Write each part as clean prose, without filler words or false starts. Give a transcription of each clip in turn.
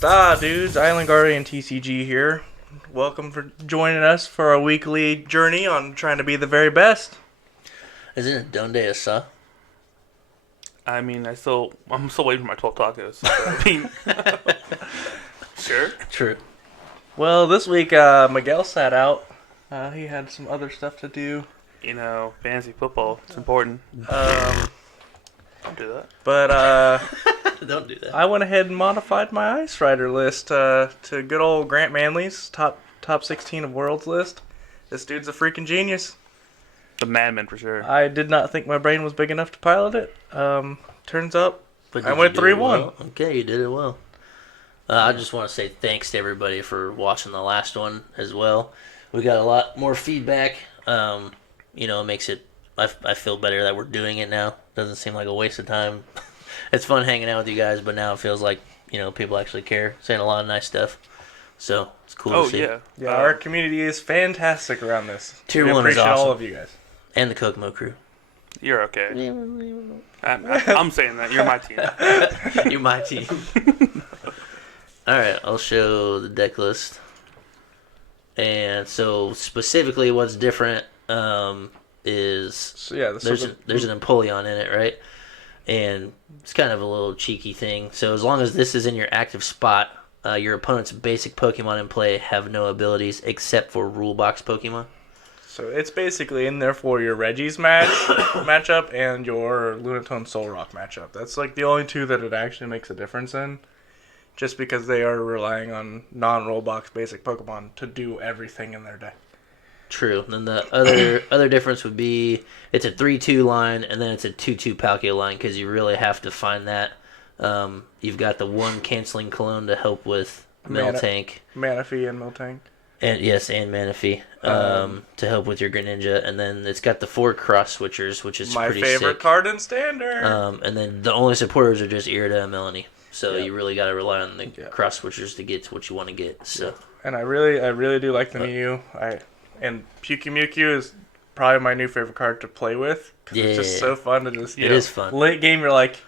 Stop, dudes. Island Guardian TCG here. Welcome for joining us for our weekly journey on trying to be the very best. Isn't it Donde Asa? I mean, I'm still waiting for my 12 tacos. So, I mean, sure. True. Well, this week Miguel sat out. He had some other stuff to do. You know, fantasy football. It's important. Don't do that. But Don't do that. I went ahead and modified my Ice Rider list to good old Grant Manley's top 16 of worlds list. This dude's a freaking genius. The madman for sure. I did not think my brain was big enough to pilot it. Turns out But I did went you do it 3-1. well? Okay, you did it well. I just want to say thanks to everybody for watching the last one as well. We got a lot more feedback. It makes it. I feel better that we're doing it now. Doesn't seem like a waste of time. It's fun hanging out with you guys, but now it feels like people actually care, saying a lot of nice stuff. So it's cool to see. Yeah, our community is fantastic around this. Tier we 1 is appreciate awesome. all of you guys. And the Kokomo crew. You're okay. I'm saying that. You're my team. You're my team. Alright, I'll show the deck list. And so specifically what's different is there's an Empoleon in it, right? And it's kind of a little cheeky thing. So as long as this is in your active spot, your opponent's basic Pokemon in play have no abilities except for rule box Pokemon. So it's basically in there for your Reggie's matchup and your Lunatone Solrock matchup. That's like the only two that it actually makes a difference in. Just because they are relying on non-roll box basic Pokemon to do everything in their deck. True. Then the other difference would be it's a 3-2 line and then it's a 2-2 Palkia line because you really have to find that. You've got the one canceling clone to help with Miltank. Manaphy and Miltank. And Manaphy to help with your Greninja. And then it's got the 4 cross switchers, which is my pretty favorite sick. card in Standard. And then the only supporters are just Irida and Melanie. So you really got to rely on the cross switchers to get to what you want to get. So. And I really do like the Mew. And Pukimukyu is probably my new favorite card to play with. It's just so fun to just. It is fun. Late game, you're like,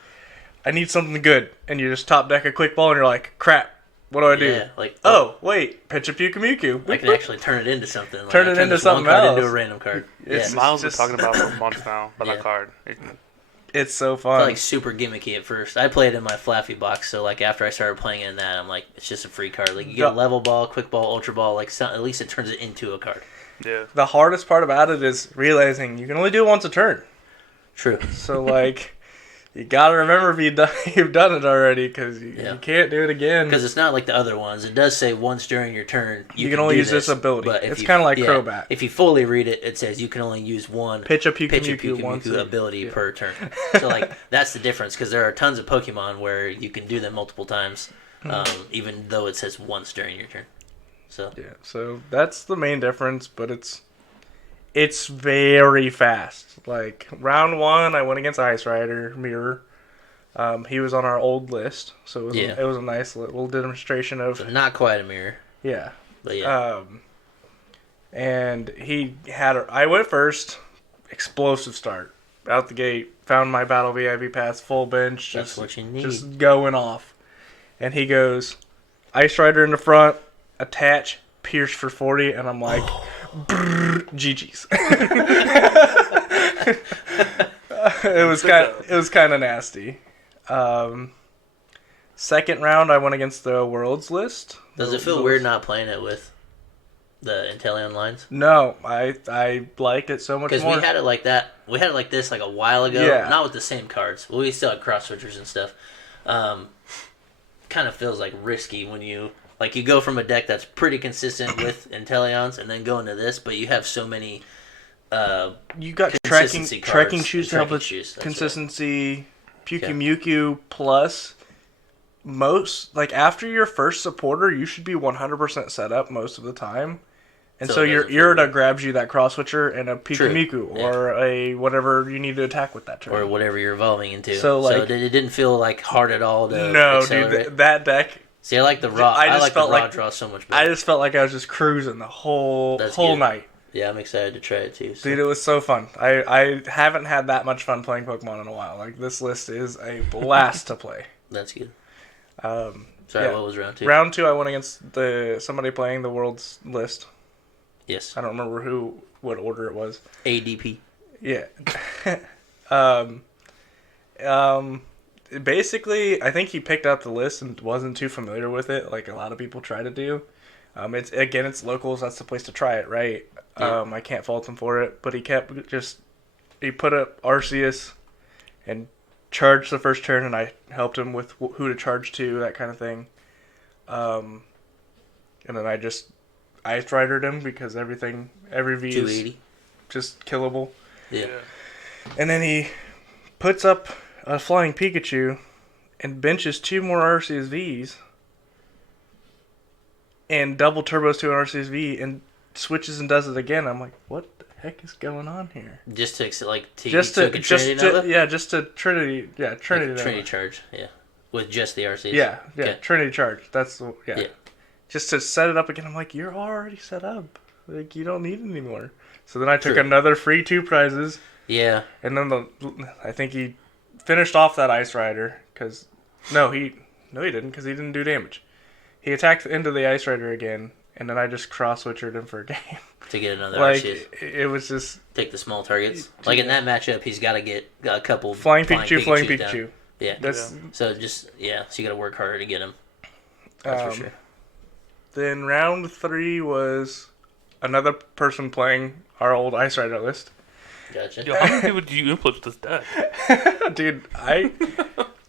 I need something good, and you just top deck a quick ball, and you're like, crap. What do I do? Yeah, wait, pitch a Pukimukyu. I can actually turn it into something. Like, turn it into something one card else. into a random card. Miles been talking about for months now about that card. It's so fun. It's like super gimmicky at first. I played it in my Flaffy box, so like after I started playing in that, I'm like, it's just a free card. Like you get a level ball, quick ball, ultra ball. Like at least it turns it into a card. Yeah. The hardest part about it is realizing you can only do it once a turn. True. So like, you gotta remember if you've done it already, because you can't do it again. Because it's not like the other ones. It does say once during your turn you can only use this ability. But it's kind of like Crobat. If you fully read it, it says you can only use one pitch a Pukimukyu ability per turn. So like that's the difference, because there are tons of Pokemon where you can do them multiple times, even though it says once during your turn. So that's the main difference, but it's very fast. Like round 1, I went against Ice Rider Mirror. He was on our old list, so it was a nice little demonstration of. So not quite a mirror. Yeah. But yeah. And he had. I went first. Explosive start out the gate. Found my Battle VIP pass, full bench. That's what you need. Just going off, and he goes, Ice Rider in the front. Attach, pierce for 40, and I'm like, GG's. It was kind of nasty. Second round, I went against the Worlds list. Does it feel weird not playing it with the Inteleon lines? No, I liked it so much more. Because we had it like that. We had it like this like a while ago. Yeah. Not with the same cards. Well, we still had cross switchers and stuff. Kind of feels like risky when you go from a deck that's pretty consistent with Inteleons and then go into this, but you have so many. You got tracking shoes to help with consistency. Right. Pukimukyu plus most after your first supporter, you should be 100% set up most of the time. And so your Irida grabs you that cross switcher and a Pukimukyu or a whatever you need to attack with that turn. Or whatever you're evolving into. So it didn't feel like hard at all to accelerate. Dude, that deck. See, I like the raw. I like the raw draw so much better. I just felt like I was just cruising the whole night. Yeah, I'm excited to try it too. So. Dude, it was so fun. I haven't had that much fun playing Pokemon in a while. Like, this list is a blast to play. That's good. Sorry, what was round 2? Round 2, I went against somebody playing the world's list. Yes. I don't remember what order it was. ADP. Yeah. Basically, I think he picked up the list and wasn't too familiar with it, like a lot of people try to do. It's locals. That's the place to try it, right? Yeah. I can't fault him for it, but he put up Arceus and charged the first turn, and I helped him with who to charge to, that kind of thing. And then I just Ice Ridered him because every V 280. is just killable. Yeah. And then he puts up a Flying Pikachu and benches 2 more Arceus Vs and double turbos to an Arceus V and switches and does it again. I'm like, what the heck is going on here? Just to Trinity Trinity charge, yeah, with just the Arceus. Yeah, Okay. Trinity charge. Just to set it up again. I'm like, you're already set up. Like, you don't need it anymore. So then I took another free 2 prizes. Yeah. And then I think he finished off that Ice Rider because he didn't because he didn't do damage. He attacked into the Ice Rider again, and then I just cross-switched him for a game. To get another Arceus. Arceus. It was just... Take the small targets. Like in that matchup, he's got to get a couple... Flying Pikachu. Down. Yeah. So you got to work harder to get him. That's for sure. Then round 3 was another person playing our old Ice Rider list. Gotcha. Yo, how many people do you influence with this deck? Dude,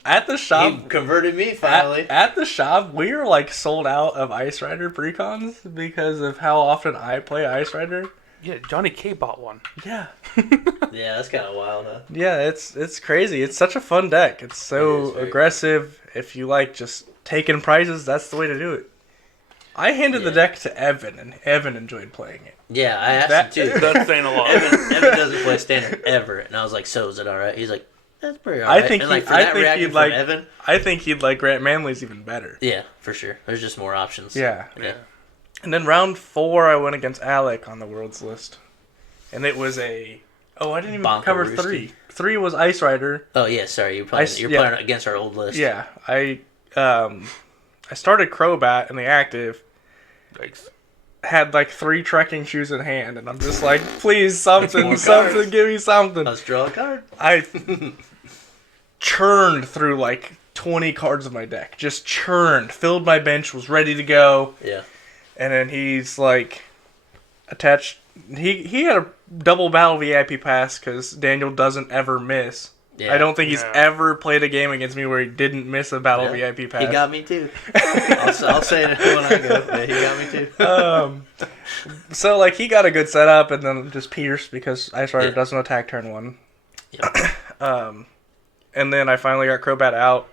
at the shop... He converted me, finally. At the shop, we were, like, sold out of Ice Rider precons because of how often I play Ice Rider. Yeah, Johnny K bought one. Yeah. Yeah, that's kind of wild, huh? Yeah, it's crazy. It's such a fun deck. It's so aggressive. Cool. If you like just taking prizes, that's the way to do it. I handed the deck to Evan, and Evan enjoyed playing it. Yeah, I asked him too. That's saying a lot. Evan doesn't play standard ever, and I was like, "So is it all right?" He's like, "That's pretty all right." I think he'd like Grant Manley's even better. Yeah, for sure. There's just more options. Yeah. And then round 4, I went against Alec on the world's list, and it was I didn't even cover 3. 3 was Ice Rider. Oh yeah, sorry, you're playing against our old list. Yeah, I started Crobat in the active. Thanks. Had like 3 trekking shoes in hand, and I'm just like, please, something, give me something. Let's draw a card. I churned through like 20 cards of my deck. Just churned. Filled my bench, was ready to go. Yeah. And then he's like attached. He had a double battle VIP pass because Daniel doesn't ever miss. Yeah. I don't think he's ever played a game against me where he didn't miss a battle VIP pass. He got me too. I'll say it when I go. Yeah, he got me too. So like he got a good setup and then just pierced because Ice Rider doesn't attack turn 1. Yep. And then I finally got Crobat out,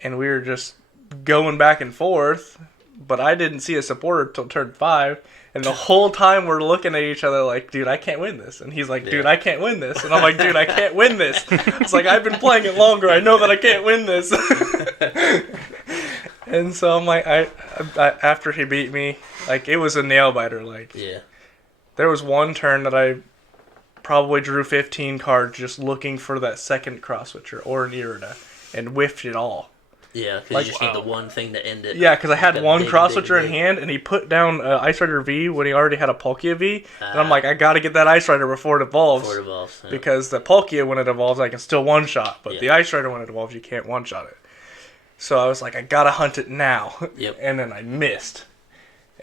and we were just going back and forth. But I didn't see a supporter till turn 5. And the whole time we're looking at each other like, dude, I can't win this. And he's like, dude, I can't win this. And I'm like, dude, I can't win this. It's like, I've been playing it longer. I know that I can't win this. And so I'm like, I after he beat me, like, it was a nail biter. Like, there was one turn that I probably drew 15 cards just looking for that second cross switcher or an Irida and whiffed it all. Yeah, because you just need the one thing to end it. Yeah, because I had one cross switcher in hand, and he put down Ice Rider V when he already had a Palkia V. And I'm like, I got to get that Ice Rider before it evolves. Yeah. Because the Palkia, when it evolves, I can still one-shot. But the Ice Rider, when it evolves, you can't one-shot it. So I was like, I got to hunt it now. Yep. And then I missed.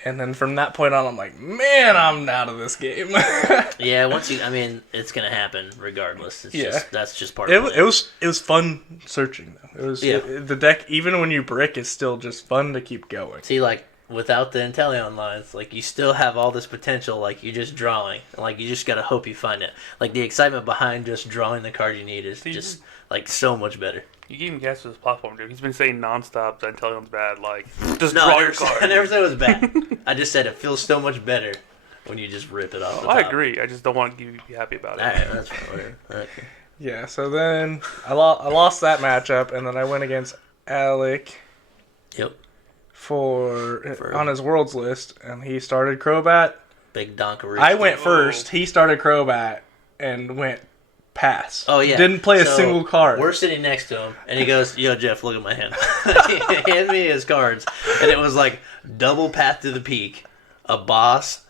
And then from that point on, I'm like, man, I'm out of this game. Yeah, it's gonna happen regardless. That's just part of it. It was fun searching though. It was the deck. Even when you brick, is still just fun to keep going. See, like without the Inteleon lines, like you still have all this potential. Like you're just drawing, like you just gotta hope you find it. Like the excitement behind just drawing the card you need is just like so much better. You gave him gas to his platform, dude. He's been saying nonstop that Inteleon's bad. Like, just draw your card. I never said it was bad. I just said it feels so much better when you just rip it off the top. I agree. I just don't want you to be happy about it. All right, that's fine. Whatever. Okay. Yeah, so then I lost that matchup, and then I went against Alec. Yep. On his world's list, and he started Crobat. Big Donkaroo. I went first. He started Crobat and went pass. Oh, yeah. Didn't play a single card. We're sitting next to him, and he goes, "Yo, Jeff, look at my hand." He handed me his cards, and it was like double Path to the Peak, a boss,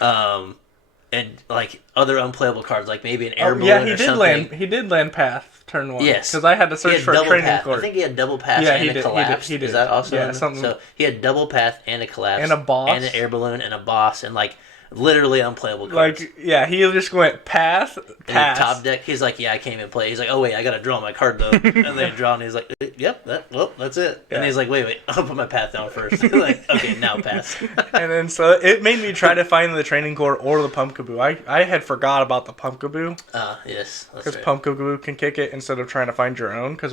and like other unplayable cards, like maybe an air balloon or something. He did land Path turn 1. Yes. Because I had to search for a training Path. card. I think he had double Path and a collapse. He did. Is that also? Yeah, something. So he had double Path and a collapse. And a boss. And an air balloon and a boss and like literally unplayable cards. Like, yeah, he just went Path, Pass. And top deck, he's like, yeah, I can't even play. He's like, oh, wait, I got to draw my card, though. And then draw, and he's like, yep, that's it. Yeah. And he's like, wait, I'll put my Path down first. Like, okay, now pass. And then, so it made me try to find the training core or the Pumpkaboo. I had forgot about the Pumpkaboo. Yes. Because Pumpkaboo can kick it instead of trying to find your own. Because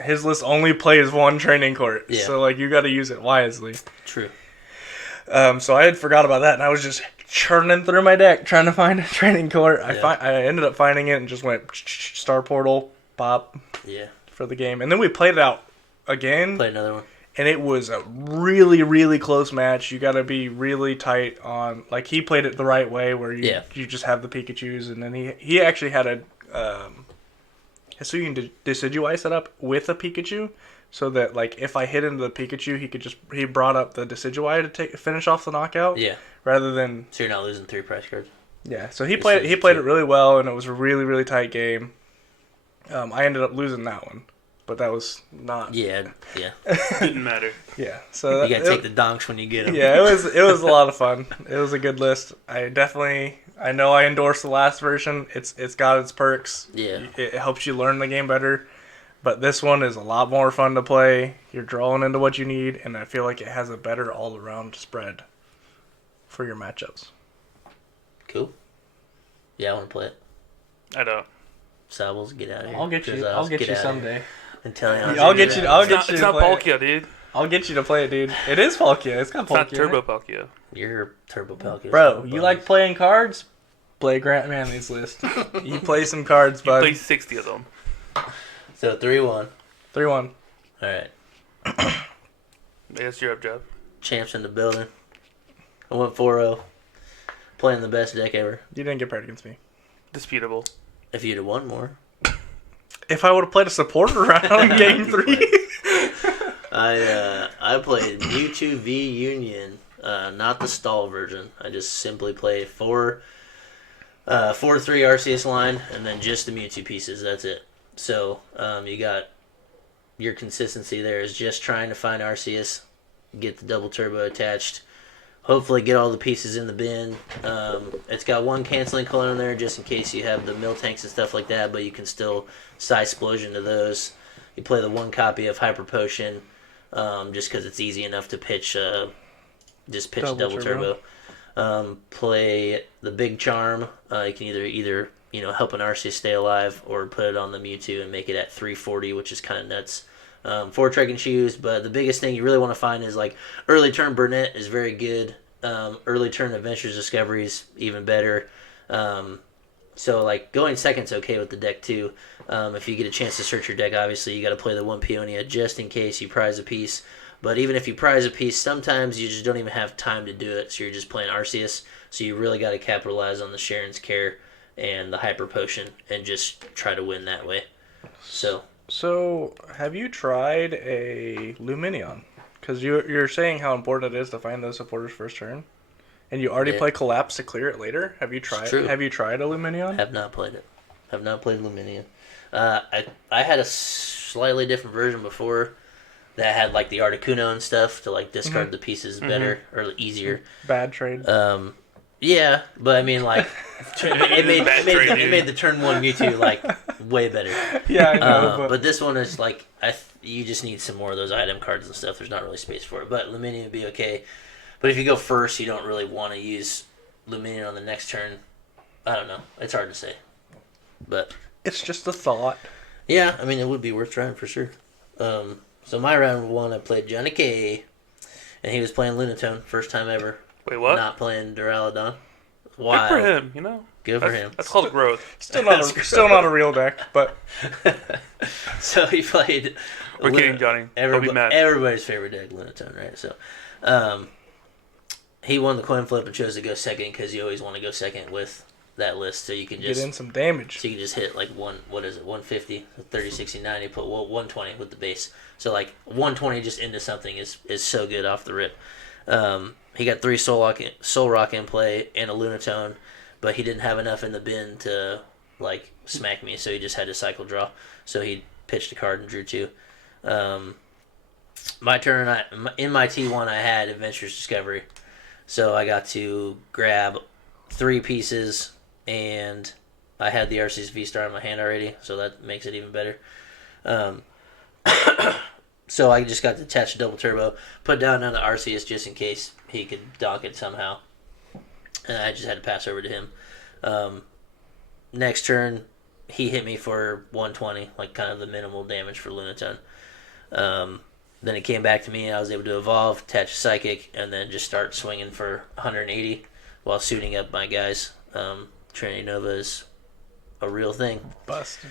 his list only plays one training court. Yeah. So, like, you got to use it wisely. True. So I had forgot about that, and I was just churning through my deck trying to find a training court. I ended up finding it and just went Star Portal, pop, for the game. And then we played it out again. Played another one. And it was a really, really close match. You got to be really tight on, like, he played it the right way where you just have the Pikachus, and then he actually had a Hisuian Decidueye set up with a Pikachu. So that, like, if I hit into the Pikachu, he brought up the Decidueye to finish off the knockout. Yeah. Rather than... So you're not losing 3 prize cards. Yeah. So he played it really well, and it was a really, really tight game. I ended up losing that one, but that was not... Yeah. Didn't matter. Yeah. So you got to take the donks when you get them. Yeah, it was a lot of fun. It was a good list. I know I endorsed the last version. It's got its perks. Yeah. It helps you learn the game better. But this one is a lot more fun to play. You're drawing into what you need, and I feel like it has a better all-around spread for your matchups. Cool. Yeah, I want to play it. I don't. Sables, get out of here. I'll get you someday. I'm telling you. I'll get you to It's not Palkia, dude. I'll get you to play it, dude. It is Palkia. It's got Palkia. It's not Turbo Palkia. You're Turbo Palkia. Bro, you like playing cards? Play Grant Manley's list. You play some cards, bud. You play 60 of them. So 3-1. 3-1. Alright. I guess you're up, Jeff. Champs in the building. I went 4-0. Playing the best deck ever. You didn't get paired against me. Disputable. If you'd have won more. If I would have played a supporter round game 3. I played Mewtwo V Union. Not the stall version. I just simply played 4-3 Arceus line and then just the Mewtwo pieces. That's it. So, you got your consistency there is just trying to find Arceus, get the double turbo attached, hopefully get all the pieces in the bin. It's got one canceling color in there just in case you have the mill tanks and stuff like that, but you can still Side Explosion to those. You play the one copy of Hyper Potion just because it's easy enough to pitch double turbo. Play the Big Charm. You can either help an Arceus stay alive or put it on the Mewtwo and make it at 340, which is kind of nuts. 4 Dragon Shoes, but the biggest thing you really want to find is like early turn Burnett is very good. Early turn Adventures Discoveries even better. So like going second's okay with the deck too. If you get a chance to search your deck, obviously you got to play the one Peonia just in case you prize a piece. But even if you prize a piece, sometimes you just don't even have time to do it. So you're just playing Arceus. So you really got to capitalize on the Sharon's Care and the Hyper Potion and just try to win that way. So have you tried a Luminion? Because you're saying how important it is to find those supporters first turn, and you already play Collapse to clear it later. Have you tried? Have you tried a Luminion? Have not played it. Have not played Luminion. I had a slightly different version before that had like the Articuno and stuff to like discard the pieces better or easier. Bad trade. Yeah, but I mean, like, it made the turn 1 Mewtwo, like, way better. Yeah, I know. But this one is, like, you just need some more of those item cards and stuff. There's not really space for it. But Luminion would be okay. But if you go first, you don't really want to use Luminion on the next turn. I don't know. It's hard to say. But it's just a thought. Yeah, I mean, it would be worth trying for sure. So my round 1, I played Johnny K. And he was playing Lunatone, first time ever. Wait, what? Not playing Duraludon. Wow. Good for him, you know? Good for him. That's called growth. Still not a real deck, but... So he played... We're kidding, Johnny. Don't be mad. Everybody's favorite deck, Lunatone, right? So, he won the coin flip and chose to go second because you always want to go second with that list, so you can just get in some damage. So you can just hit like 150, 30, 60, 90, put 120 with the base. So like 120 just into something is so good off the rip. He got 3 Soul Rock in play and a Lunatone, but he didn't have enough in the bin to like smack me, so he just had to cycle draw. So he pitched a card and drew 2. My turn. In my T1 I had Adventurous Discovery, so I got to grab 3 pieces, and I had the Arceus V-Star in my hand already, so that makes it even better. So I just got to attach a double turbo, put down another Arceus just in case he could donk it somehow, and I just had to pass over to him. Next turn, he hit me for 120, like kind of the minimal damage for Lunatone. Then it came back to me, and I was able to evolve, attach Psychic, and then just start swinging for 180 while suiting up my guys. Trinity Nova is a real thing. Busted.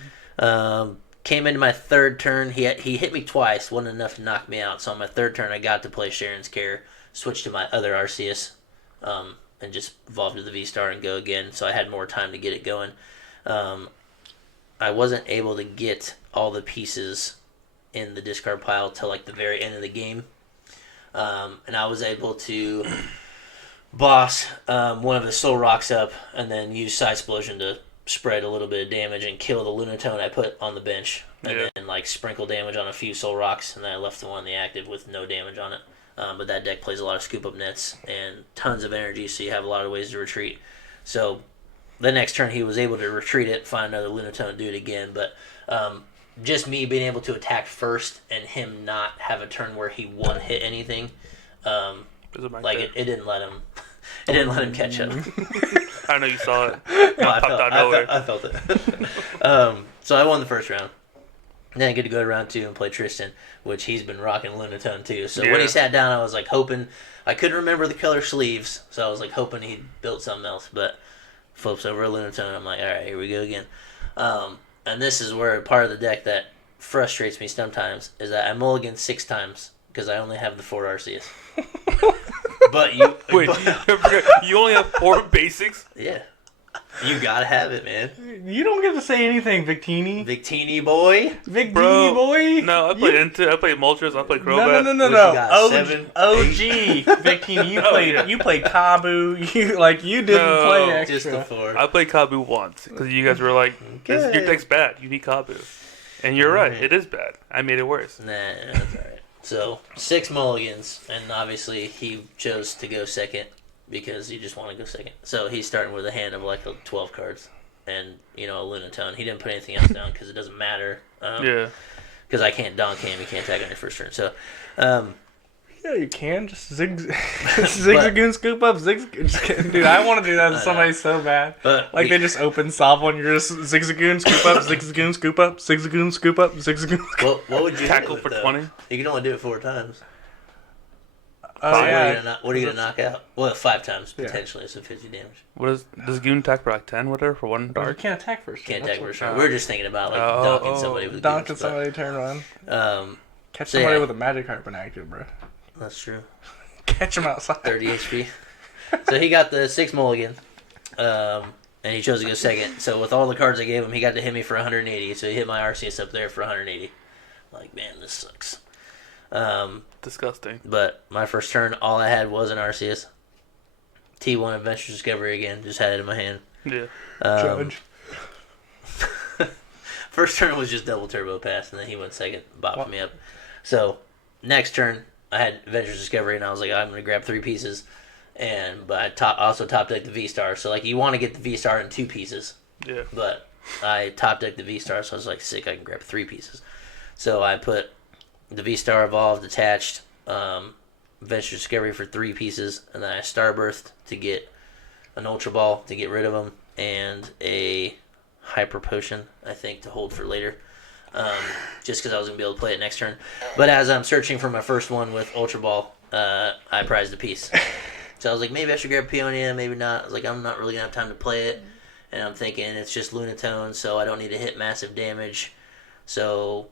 Came into my third turn. He hit me twice, wasn't enough to knock me out. So on my third turn, I got to play Sharon's Care, switched to my other Arceus, and just evolved to the V-Star and go again. So I had more time to get it going. I wasn't able to get all the pieces in the discard pile till like the very end of the game, and I was able to boss one of the Soul Rocks up and then use Side Explosion to spread a little bit of damage and kill the Lunatone I put on the bench, and then like sprinkle damage on a few Soul Rocks, and then I left the one in the active with no damage on it. But that deck plays a lot of scoop up nets and tons of energy, so you have a lot of ways to retreat. So the next turn he was able to retreat it, find another Lunatone, do it again, but just me being able to attack first and him not have a turn where he one hit anything, it didn't let him. It didn't let him catch up. I know you saw it. No, I felt it. So I won the first round. Then I get to go to round 2 and play Tristan, which he's been rocking Lunatone too. So when he sat down, I was like hoping I couldn't remember the color sleeves, so I was like hoping he'd built something else. But flips over a Lunatone, I'm like, all right, here we go again. And this is where part of the deck that frustrates me sometimes is that I mulligan 6 times because I only have the 4 Arceus. But you you only have 4 basics? Yeah. You gotta have it, man. You don't get to say anything, Victini. Victini boy. Victini boy. No, I played Moltres, I played Crobat. No. OG. Victini, you played Kabu. You didn't play extra. Just the 4. I played Kabu once because you guys were like, your deck's bad. You need Kabu. And you're right, it is bad. I made it worse. Nah, that's alright. So, 6 mulligans, and obviously he chose to go second because he just wanted to go second. So he's starting with a hand of like 12 cards and, a Lunatone. He didn't put anything else down because it doesn't matter. Because I can't donk him. He can't attack on your first turn. So, yeah, you can. Just Zigzagoon scoop up. Dude, I want to do that to somebody so bad. They just open solve one. You're just Zigzagoon scoop up, Zigzagoon scoop up, Zigzagoon scoop up, Zigzagoon scoop up. What would you tackle do for 20? You can only do it 4 times. Oh, yeah. What are you going to knock out? Well, 5 times, potentially, so 50 damage. Does Goon attack for like 10, whatever, for 1 dark? You can't attack first. Can't attack first turn. We're just thinking about donking somebody with donking somebody turn 1. Catch somebody with a Magikarp inactive, bro. That's true. Catch him outside. 30 HP. So he got the 6 mulligan, and he chose to go second. So with all the cards I gave him, he got to hit me for 180. So he hit my Arceus up there for 180. Like, man, this sucks. Disgusting. But my first turn, all I had was an Arceus. T1 Adventure Discovery again. Just had it in my hand. Yeah. Judge. First turn was just double turbo pass, and then he went second, bopped me up. So next turn, I had Adventurous Discovery, and I was like, I'm going to grab 3 pieces. But I also top decked the V-Star. So, you want to get the V-Star in 2 pieces. Yeah. But I top decked the V-Star, so I was like, sick, I can grab 3 pieces. So I put the V-Star evolved, attached, Adventurous Discovery for 3 pieces, and then I Starburst to get an Ultra Ball to get rid of them, and a Hyper Potion, I think, to hold for later. Just because I was going to be able to play it next turn. But as I'm searching for my first one with Ultra Ball, I prized a piece. So I was like, maybe I should grab Peonia, maybe not. I was like, I'm not really going to have time to play it. And I'm thinking it's just Lunatone, so I don't need to hit massive damage. So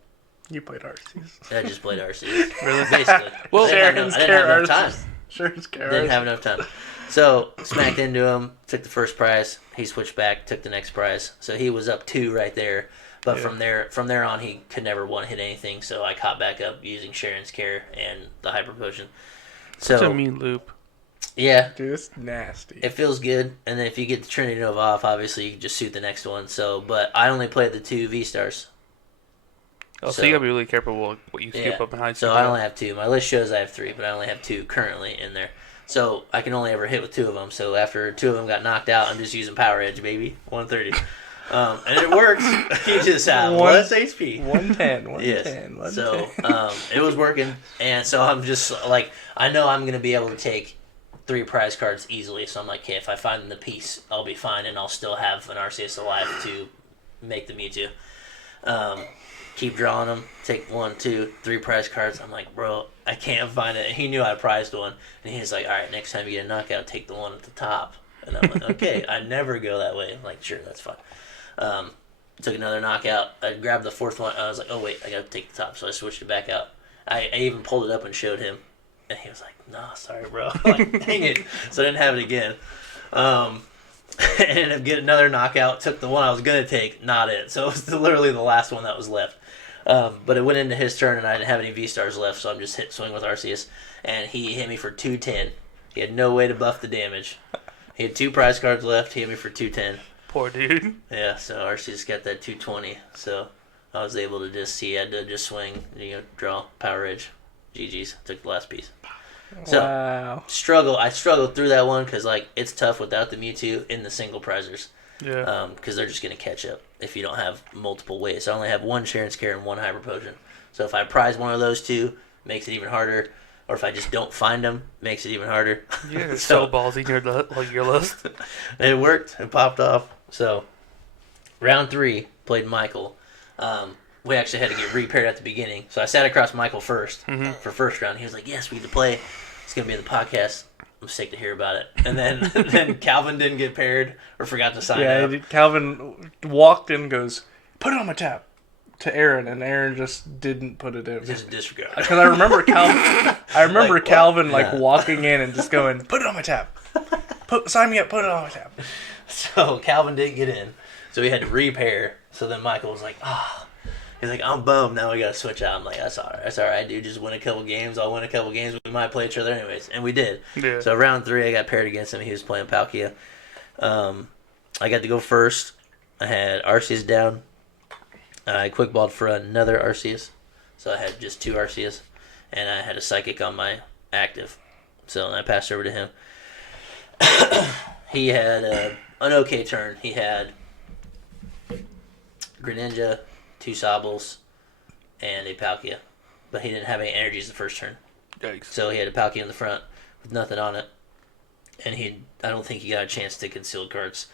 you played Arceus. I just played Arceus. Really? Basically. Well, I didn't have enough time. Sharon's Care. Didn't have enough time. So smacked into him, took the first prize. He switched back, took the next prize. So he was up 2 right there. But from there on, he could never one hit anything. So I caught back up using Sharon's Care and the Hyper Potion. So, such a mean loop. Yeah. Dude, it's nasty. It feels good. And then if you get the Trinity Nova off, obviously you can just shoot the next one. So, but I only played the 2 V-Stars. Oh, so you gotta be really careful with what you scoop up behind. So I only have 2. My list shows I have 3, but I only have 2 currently in there. So I can only ever hit with 2 of them. So after 2 of them got knocked out, I'm just using Power Edge, baby. 130. And it works. You just have less HP. 110. 110. Yes. 110. So it was working. And so I'm just like, I know I'm going to be able to take 3 prize cards easily. So I'm like, okay, if I find the piece, I'll be fine. And I'll still have an Arceus alive to make the Mewtwo. Keep drawing them. Take 1, 2, 3 prize cards. I'm like, bro, I can't find it. And he knew I prized one. And he was like, all right, next time you get a knockout, take the one at the top. And I'm like, okay, I never go that way. I'm like, sure, that's fine. Took another knockout. I grabbed the 4th one. I was like, oh, wait, I got to take the top. So I switched it back out. I even pulled it up and showed him. And he was like, nah, sorry, bro. I'm like, dang it. So I didn't have it again. Ended up getting another knockout. Took the one I was going to take, not it. So it was literally the last one that was left. But it went into his turn, and I didn't have any V-Stars left, so I'm just swing with Arceus. And he hit me for 210. He had no way to buff the damage. He had 2 prize cards left. He hit me for 210. Poor dude. Yeah, so Arceus got that 220. So I was able to just see. I had to just swing, draw, Power Edge. GG's. Took the last piece. So, wow. I struggled through that one because, it's tough without the Mewtwo in the single prizers. Yeah. Because they're just going to catch up if you don't have multiple ways. I only have 1 Sharon's Care and 1 Hyper Potion. So if I prize one of those 2, makes it even harder. Or if I just don't find them, makes it even harder. Yeah, so ballsy in your list. It worked. It popped off. So, round 3, played Michael. We actually had to get repaired at the beginning. So I sat across Michael first for first round. He was like, yes, we get to play. It's going to be in the podcast. I'm sick to hear about it. And then Calvin didn't get paired or forgot to sign up. Yeah, Calvin walked in and goes, put it on my tab to Aaron, and Aaron just didn't put it in. Just disregard. Because I remember Calvin walking in and just going, put it on my tab. Sign me up, put it on my tab. So Calvin didn't get in. So we had to repair. So then Michael was like, he's like, I'm bummed. Now we got to switch out. I'm like, that's all right. That's all right, dude. Just win a couple games. I'll win a couple games. We might play each other anyways. And we did. Yeah. So round 3, I got paired against him. He was playing Palkia. I got to go first. I had Arceus down. I quick balled for another Arceus. So I had just 2 Arceus. And I had a Psychic on my active. So I passed over to him. He had an okay turn. He had Greninja, 2 Sobbles, and a Palkia. But he didn't have any energies the first turn. Yikes. So he had a Palkia in the front with nothing on it. And I don't think he got a chance to conceal cards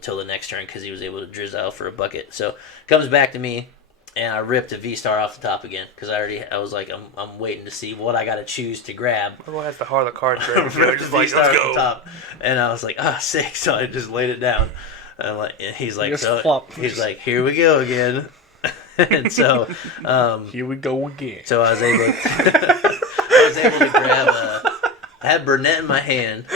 till the next turn because he was able to drizzle for a bucket. So comes back to me, and I ripped a V-Star off the top again because I was like, I'm waiting to see what I got to choose to grab. Everyone has the heart of the card trick. Ripped Just the V-Star let's off go. the top, and I was like, sick. So I just laid it down. And he's like, he's like, here we go again. And so, here we go again. So I was able to grab I had Burnett in my hand.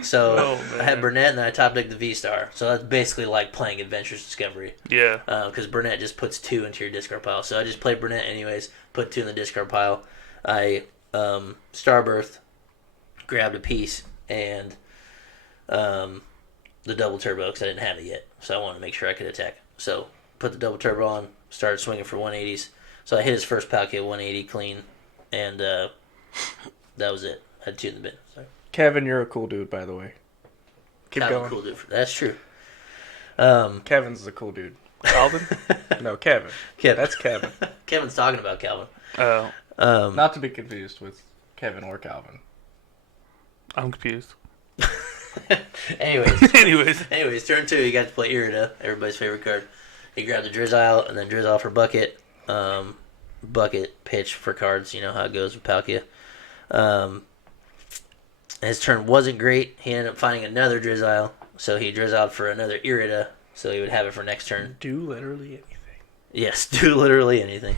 So I had Burnett and then I top decked the V-Star. So that's basically like playing Adventures Discovery. Yeah. Because Burnett just puts 2 into your discard pile. So I just played Burnett anyways, put 2 in the discard pile. I Starbirth, grabbed a piece, and the double turbo because I didn't have it yet. So I wanted to make sure I could attack. So put the double turbo on, started swinging for 180s. So I hit his first Palkia 180 clean, and that was it. I had 2 in the bin. Sorry. Kevin, you're a cool dude, by the way. Keep going. Cool dude. That's true. Kevin's a cool dude. Calvin? No, Kevin. That's Kevin. Kevin's talking about Calvin. Oh. Not to be confused with Kevin or Calvin. I'm confused. Anyways, turn 2, you got to play Irida, everybody's favorite card. He grabbed the Drizzile, and then Drizzile for Bucket. Bucket, pitch for cards, you know how it goes with Palkia. His turn wasn't great. He ended up finding another Drizzile, so he Drizziled for another Irida, so he would have it for next turn. Do literally anything. Yes, do literally anything.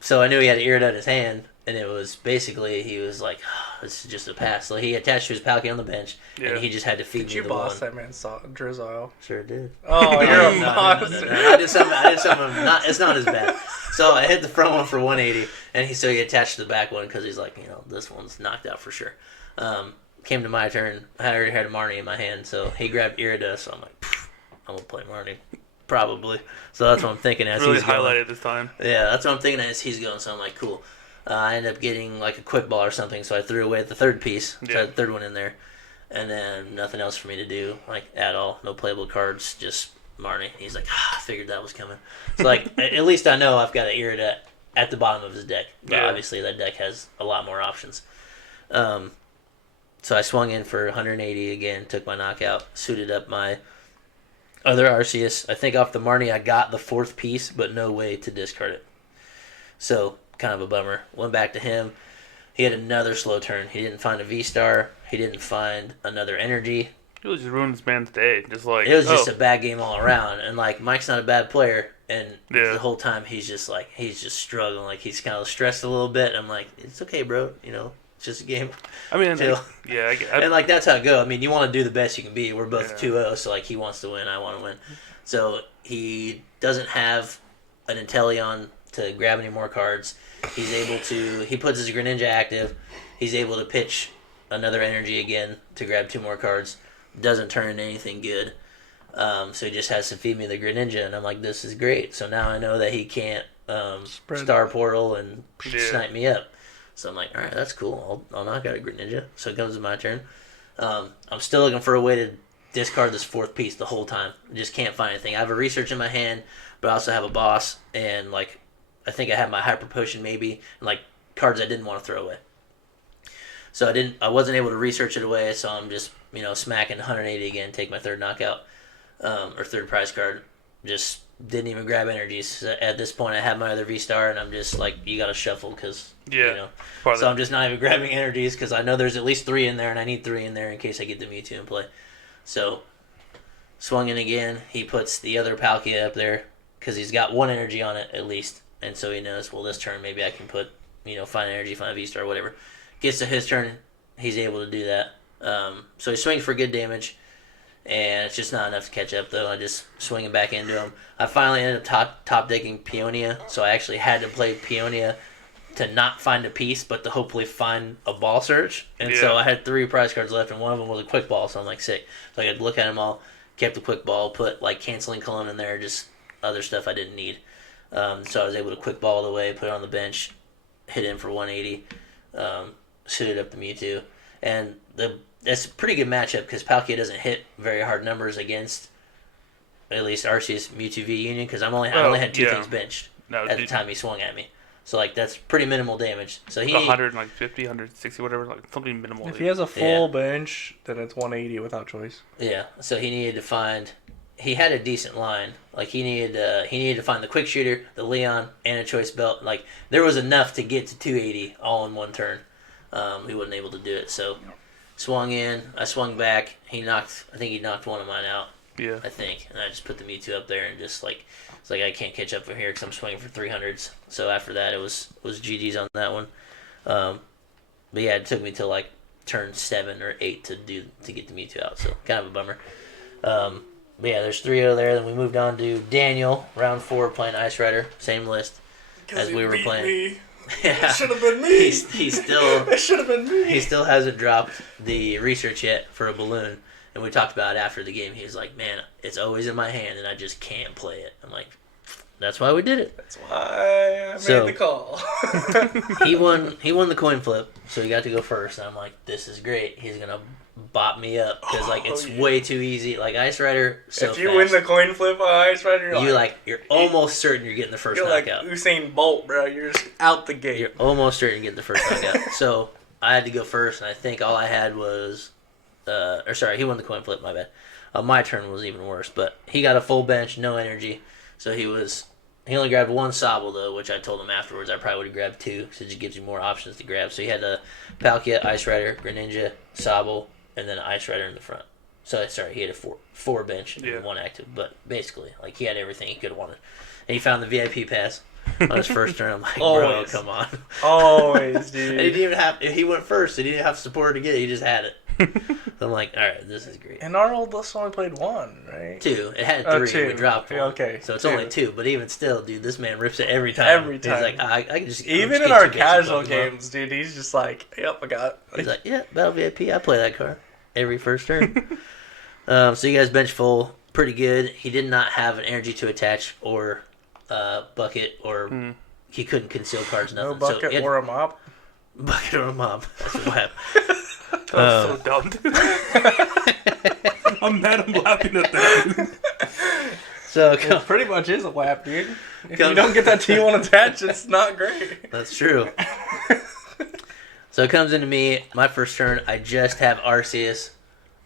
So I knew he had an Irida in his hand, And it was basically, he was like, oh, this is just a pass. So he attached to his Palkia on the bench, and he just had to feed me the one. Did you boss that man, Drizzle? Sure did. Oh, you're a monster. No. I did something it's not as bad. So I hit the front one for 180, and he attached to the back one because he's like, this one's knocked out for sure. Came to my turn. I already had Marnie in my hand, so he grabbed Irida, so I'm like, I'm going to play Marnie. Probably. So that's what I'm thinking as really he's going. Really highlighted this time. Yeah, that's what I'm thinking as he's going, so I'm like, cool. I ended up getting like a quick ball or something, so I threw away the third piece. So I had the third one in there. And then nothing else for me to do, like, at all. No playable cards, just Marnie. He's like, I figured that was coming. So, like, at least I know I've got an Irida at the bottom of his deck. But obviously that deck has a lot more options. So I swung in for 180 again, took my knockout, suited up my other Arceus. I think off the Marnie I got the fourth piece, but no way to discard it. So, kind of a bummer. Went back to him. He had another slow turn. He didn't find a V-Star. He didn't find another energy. It was just ruined this man's day. Just like it was just a bad game all around. And like Mike's not a bad player, and the whole time he's just struggling. Like he's kind of stressed a little bit. I'm like, it's okay, bro. It's just a game. I mean, and like that's how it goes. I mean, you want to do the best you can be. We're both 2-0, so like he wants to win, I want to win. So he doesn't have an Inteleon to grab any more cards. He puts his Greninja active. He's able to pitch another energy again to grab 2 more cards. Doesn't turn into anything good. So he just has to feed me the Greninja, and I'm like, this is great. So now I know that he can't Star Portal and snipe me up. So I'm like, all right, that's cool. I'll knock out a Greninja. So it comes to my turn. I'm still looking for a way to discard this fourth piece the whole time. Just can't find anything. I have a research in my hand, but I also have a boss, and like I think I have my Hyper Potion maybe, and like cards I didn't want to throw away. So I wasn't able to research it away, so I'm just, smacking 180 again, take my third knockout, or third prize card. Just didn't even grab energies. At this point, I have my other V-Star, and I'm just like, you got to shuffle, because, So I'm just not even grabbing energies, because I know there's at least 3 in there, and I need 3 in there in case I get the Mewtwo in play. So, swung in again. He puts the other Palkia up there, because he's got 1 energy on it, at least. And so he knows, well, this turn maybe I can put, find energy, find a V-Star, whatever. Gets to his turn, he's able to do that. So he swings for good damage, and it's just not enough to catch up, though. I just swing it back into him. I finally ended up top decking Peonia, so I actually had to play Peonia to not find a piece, but to hopefully find a ball search. And so I had 3 prize cards left, and one of them was a quick ball, so I'm like, sick. So I had to look at them all, kept the quick ball, put like canceling cologne in there, just other stuff I didn't need. So I was able to quick ball it away, put it on the bench, hit in for 180, suited up the Mewtwo. And that's a pretty good matchup because Palkia doesn't hit very hard numbers against at least Arceus Mewtwo V Union, because I only had 2 things benched at the time he swung at me. So like that's pretty minimal damage. So he 150, 160, whatever, like something minimal. If he has a full bench, then it's 180 without choice. Yeah. So he needed to find. He had a decent line. Like he needed to find the quick shooter, the Leon, and a choice belt. Like there was enough to get to 280 all in one turn. He wasn't able to do it. So swung in. I swung back. I think he knocked one of mine out. Yeah. I think, and I just put the Mewtwo up there and just like it's like I can't catch up from here because I'm swinging for 300s. So after that, it was GG's on that one. But yeah, it took me till like turn 7 or 8 to get the Mewtwo out. So kind of a bummer. But yeah, there's 3 over there. Then we moved on to Daniel, round 4, playing Ice Rider, same list as we were playing. Me. Yeah, it should have been me. He still. It should have been me. He still hasn't dropped the research yet for a balloon. And we talked about it after the game. He was like, "Man, it's always in my hand, and I just can't play it." I'm like, "That's why we did it. That's why I made the call." He won the coin flip, so he got to go first. And I'm like, "This is great. He's gonna bop me up because like it's way too easy. Like Ice Rider, so if you win the coin flip on Ice Rider, you're almost certain you're getting the first knockout. You're like Usain Bolt, bro. You're just out the gate. You're almost certain to get the first knockout. So I had to go first, and I think all I had was, he won the coin flip. My bad. My turn was even worse, but he got a full bench, no energy, so he only grabbed 1 Sobble though, which I told him afterwards I probably would have grabbed 2, because it just gives you more options to grab. So he had a Palkia, Ice Rider, Greninja, Sobble, and then an Ice Rider in the front. So he had a 4 bench and 1 active, but basically like he had everything he could have wanted. And he found the VIP pass, on his first turn. I'm like, bro, Always. come on. Always, dude. And he didn't even have. He went first. He didn't have support to get it. He just had it. So I'm like, all right, this is great. And our old list only played one, right? 2. It had 3. Two. We dropped one. Okay. So it's 2. only 2. But even still, dude, this man rips it every time. Every time. He's like, I can just Even just in get our 2 basic casual Pokemon. games, dude, he's just like, yep, I got it. He's like, yeah, Battle VIP. I play that card every first turn. So you guys bench full, pretty good. He did not have an energy to attach or bucket, or he couldn't conceal cards. Nothing. No bucket so or a mop. bucket or a mob. That's what happened. That was so dumb, dude. I'm mad I'm laughing at that, dude. So It pretty much is a lap, dude. If you don't get that T1 attached, it's not great. that's true. So it comes into me, my first turn, I just have Arceus.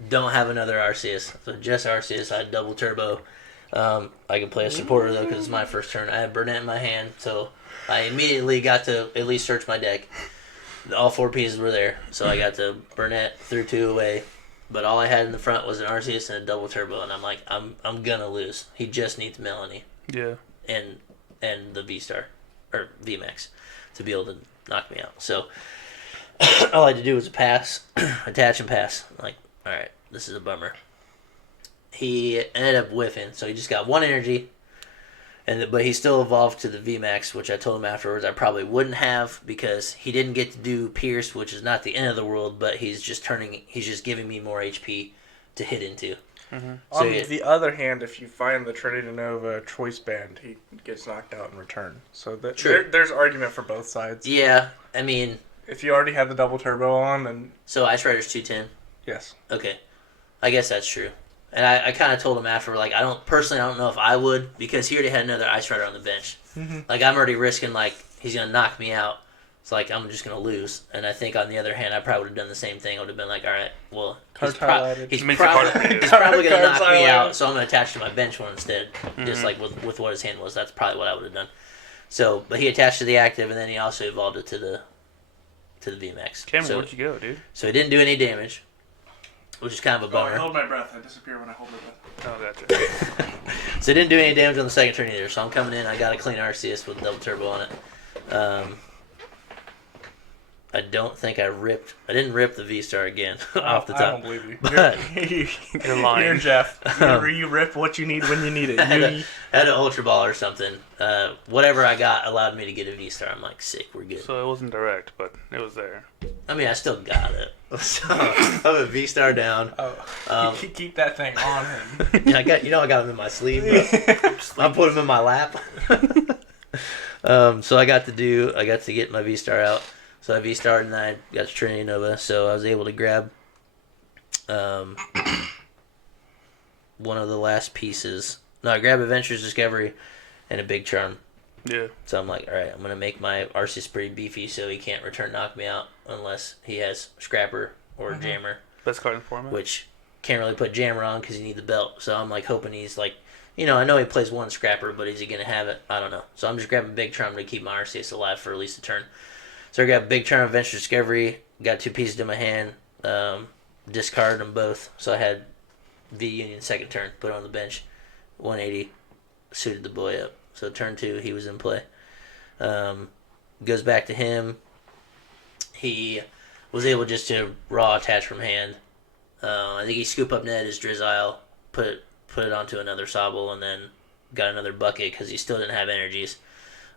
Don't have another Arceus. So just Arceus, I had double turbo. I can play a supporter though because it's my first turn. I had Burnett in my hand, so I immediately got to at least search my deck. All 4 pieces were there, so I got to Burnett, threw 2 away. But all I had in the front was an Arceus and a double turbo, and I'm like, I'm gonna lose. He just needs Melanie Yeah. and the V-Star or VMAX to be able to knock me out. So all I had to do was pass, attach and pass. I'm like, all right, this is a bummer. He ended up whiffing, so he just got 1 energy, but he still evolved to the VMAX, which I told him afterwards I probably wouldn't have because he didn't get to do Pierce, which is not the end of the world, but he's just giving me more HP to hit into. Mm-hmm. On the other hand, if you find the Trinity Nova choice band, he gets knocked out in return. So there's argument for both sides. Yeah, I mean... If you already have the double turbo on, then... So Ice Rider's 210? Yes. Okay. I guess that's true. And I kind of told him after, like, I don't know if I would, because he already had another Ice Rider on the bench. Mm-hmm. Like, I'm already risking, like, he's going to knock me out. It's like, I'm just going to lose. And I think, on the other hand, I probably would have done the same thing. I would have been like, all right, well, he's probably going to knock me out, so I'm going to attach to my bench one instead, just like with what his hand was. That's probably what I would have done. So, but he attached to the active, and then he also evolved it to the VMAX. Cameron, where'd you go, dude? So he didn't do any damage, which is kind of a bummer. I hold my breath. I disappear when I hold my breath. Oh, gotcha. So it didn't do any damage on the second turn either. So I'm coming in. I got a clean Arceus with double turbo on it. I don't think I didn't rip the V-Star again off the top. I don't believe you. But You're lying. You're Jeff. You rip what you need when you need it. I had an Ultra Ball or something. Whatever I got allowed me to get a V-Star. I'm like, sick, we're good. So it wasn't direct, but it was there. I mean, I still got it. So I have a V-Star down. Keep that thing on him. Yeah, I got him in my sleeve. I put him in my lap. So I got to get my V-Star out. So I V-starred and I got to Trinity Nova, so I was able to grab one of the last pieces. No, I grabbed Adventure's Discovery and a Big Charm. Yeah. So I'm like, all right, I'm going to make my Arceus pretty beefy so he can't return knock me out unless he has Scrapper or Jammer. Best card in the format. Which can't really put Jammer on because you need the belt. So I'm like hoping he's like, I know he plays 1 Scrapper, but is he going to have it? I don't know. So I'm just grabbing Big Charm to keep my Arceus alive for at least a turn. So I got Big Charm, Adventure Discovery, got 2 pieces in my hand, discarded them both. So I had V-Union second turn, put it on the bench, 180, suited the boy up. So turn 2, he was in play. Goes back to him. He was able just to raw attach from hand. I think he scooped up Ned his Drizzile, put it onto another Sobble, and then got another bucket because he still didn't have energies.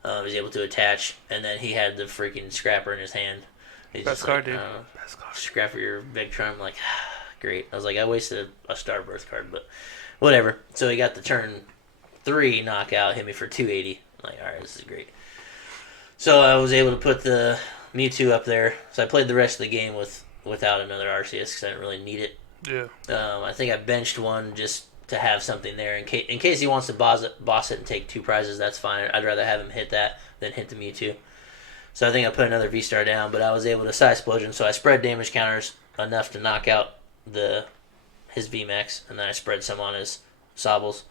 He was able to attach, and then he had the freaking Scrapper in his hand. He's Best card, dude. Best card. Scrapper your Big Charm. I'm like, great. I was like, I wasted a Star Birth card, but whatever. So he got the turn 3 knockout, hit me for 280. I'm like, all right, this is great. So I was able to put the Mewtwo up there. So I played the rest of the game without another Arceus because I didn't really need it. Yeah. I think I benched one just to have something there in case he wants to boss it and take 2 prizes. That's fine. I'd rather have him hit that than hit the Mewtwo. So I think I put another V-Star down, but I was able to Side Explosion, so I spread damage counters enough to knock out his VMAX, and then I spread some on his Sobbles.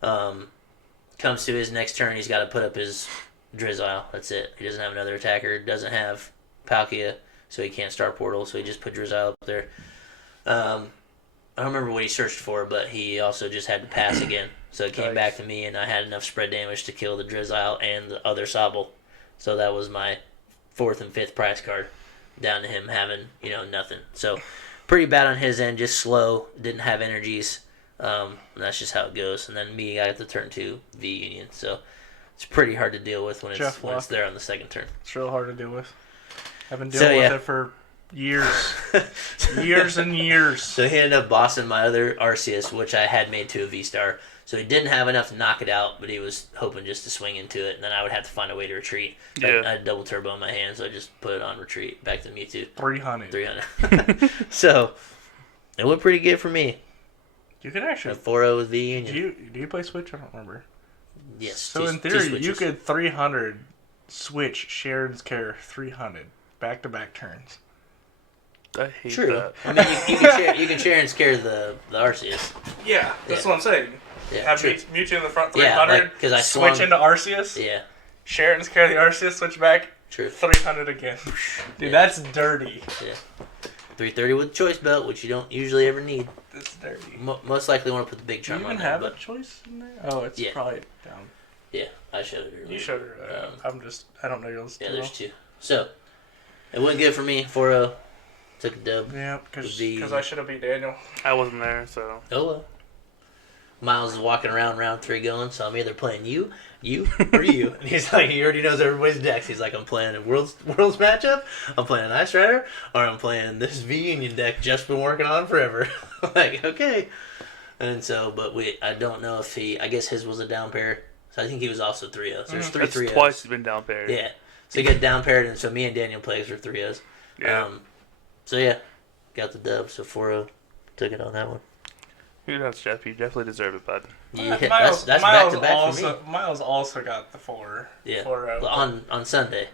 Comes to his next turn, he's got to put up his Drizzile. That's it. He doesn't have another attacker, doesn't have Palkia, so he can't start Portal, so he just put Drizzile up there. I don't remember what he searched for, but he also just had to pass again. So it came back to me, and I had enough spread damage to kill the Drizzile and the other Sobble. So that was my 4th and 5th prize card, down to him having, nothing. So pretty bad on his end, just slow, didn't have energies. And that's just how it goes. And then me, I got to turn 2 V Union. So it's pretty hard to deal with when it's there on the second turn. It's real hard to deal with. I've been dealing with it for years. Years and years. So he ended up bossing my other Arceus, which I had made to a V-Star. So he didn't have enough to knock it out, but he was hoping just to swing into it, and then I would have to find a way to retreat. Yeah. I had double turbo in my hand, so I just put it on retreat back to Mewtwo. 300. So it went pretty good for me. You could actually 4-0 with V Union. Do you play Switch? I don't remember. Yes. So in theory, you could 300 Switch Sharon's care 300 back-to-back turns. I hate True. that. I mean, you can Sharon's care the Arceus. Yeah, that's what I'm saying. Yeah, have true. Mewtwo in the front 300, because I switch into Arceus. Yeah. Sharon's care the Arceus, switch back. True. 300 again. Dude, that's dirty. Yeah. 330 with choice belt, which you don't usually ever need. That's dirty. Most likely want to put the big Do you charm even on there. have a choice in there? Oh, it's probably down. Yeah, I showed it earlier. You showed her. I don't know yours. Yeah, there's 2. So, it went good for me. 4-0. Took a dub. Yeah, because I should have beat Daniel. I wasn't there, so. Oh well. Miles is walking around round 3 going, so I'm either playing you, or you. And he's like, he already knows everybody's decks. He's like, I'm playing a world's matchup, I'm playing an Ice Rider, or I'm playing this V Union deck just been working on forever. I'm like, okay. And so, but I don't know if I guess his was a down pair. So I think he was also 3-0. So there's 3 That's 3-0s. twice he's been down paired. Yeah. So he got down paired, and so me and Daniel plays for 3-0s. Yeah. So yeah, got the dub. So 4-0, took it on that one. That's Jeff. You definitely deserve it, bud. Yeah, that's back to back for me. Miles also got the 4. Yeah. 4-0. On Sunday.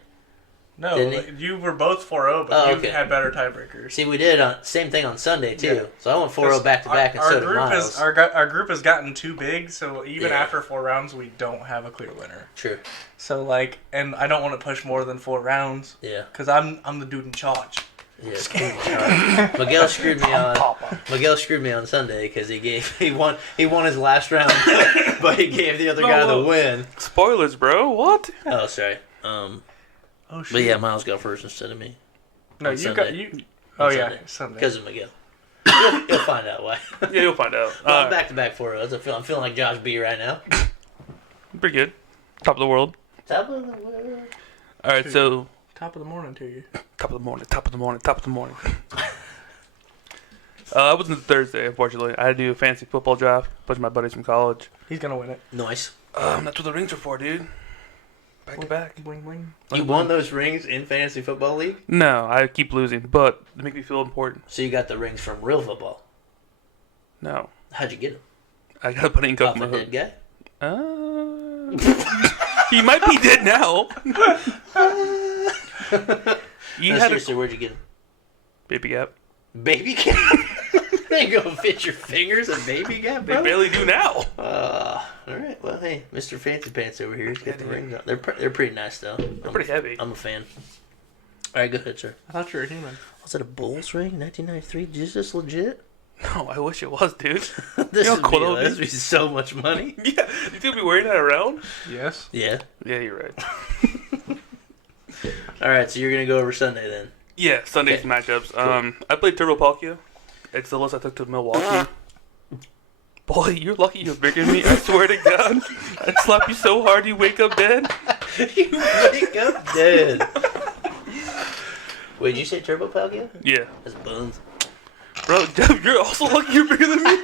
No, you were both 4-0, but you had better tiebreakers. See, we did same thing on Sunday too. Yeah. So I went 4-0 back to back, and so did Miles. Our group has gotten too big, so even after 4 rounds, we don't have a clear winner. True. So and I don't want to push more than 4 rounds. Yeah. Because I'm the dude in charge. Yeah. Miguel screwed me on. Miguel screwed me on Sunday because he won his last round, but he gave the other guy the win. Spoilers, bro. What? Oh, sorry. Oh shit. But yeah, Miles got first instead of me. No, you got you. Oh yeah, Sunday. Because of Miguel. You'll find out why. Yeah, you'll find out. Well, back to back 4-0s. I'm feeling like Josh B right now. Pretty good. Top of the world. Top of the world. All right, so. Top of the morning to you. Top of the morning. Top of the morning. Top of the morning. I wasn't Thursday, unfortunately. I had to do a fantasy football draft. A bunch of my buddies from college. He's gonna win it. Nice. That's what the rings are for, dude. Back to back. Bling bling. You won those rings in fantasy football league? No, I keep losing, but they make me feel important. So you got the rings from real football? No. How'd you get them? I got a bunny in Off a dead guy? He might be dead now. Seriously, where'd you get them? Baby Gap. Baby Gap? They go fit your fingers in Baby Gap, bro? They barely do now. Alright, well, hey, Mr. Fancy Pants over here. He's got the rings on. They're pretty nice, though. They're pretty heavy. I'm a fan. Alright, go ahead, sir. I thought you were a human. Was that a Bulls ring? 1993? Is this legit? No, I wish it was, dude. This would be so much money. Yeah, you think I'd be wearing that around? Yes. Yeah. Yeah, you're right. Alright, so you're going to go over Sunday then? Yeah, Sunday's matchups. Cool. I played Turbo Palkia. It's the list I took to Milwaukee. Boy, you're lucky you're bigger than me. I swear to God. I'd slap you so hard you wake up dead. You wake up dead. Wait, did you say Turbo Palkia? Yeah. That's bones. Bro, Jeff, you're also lucky you're bigger than me.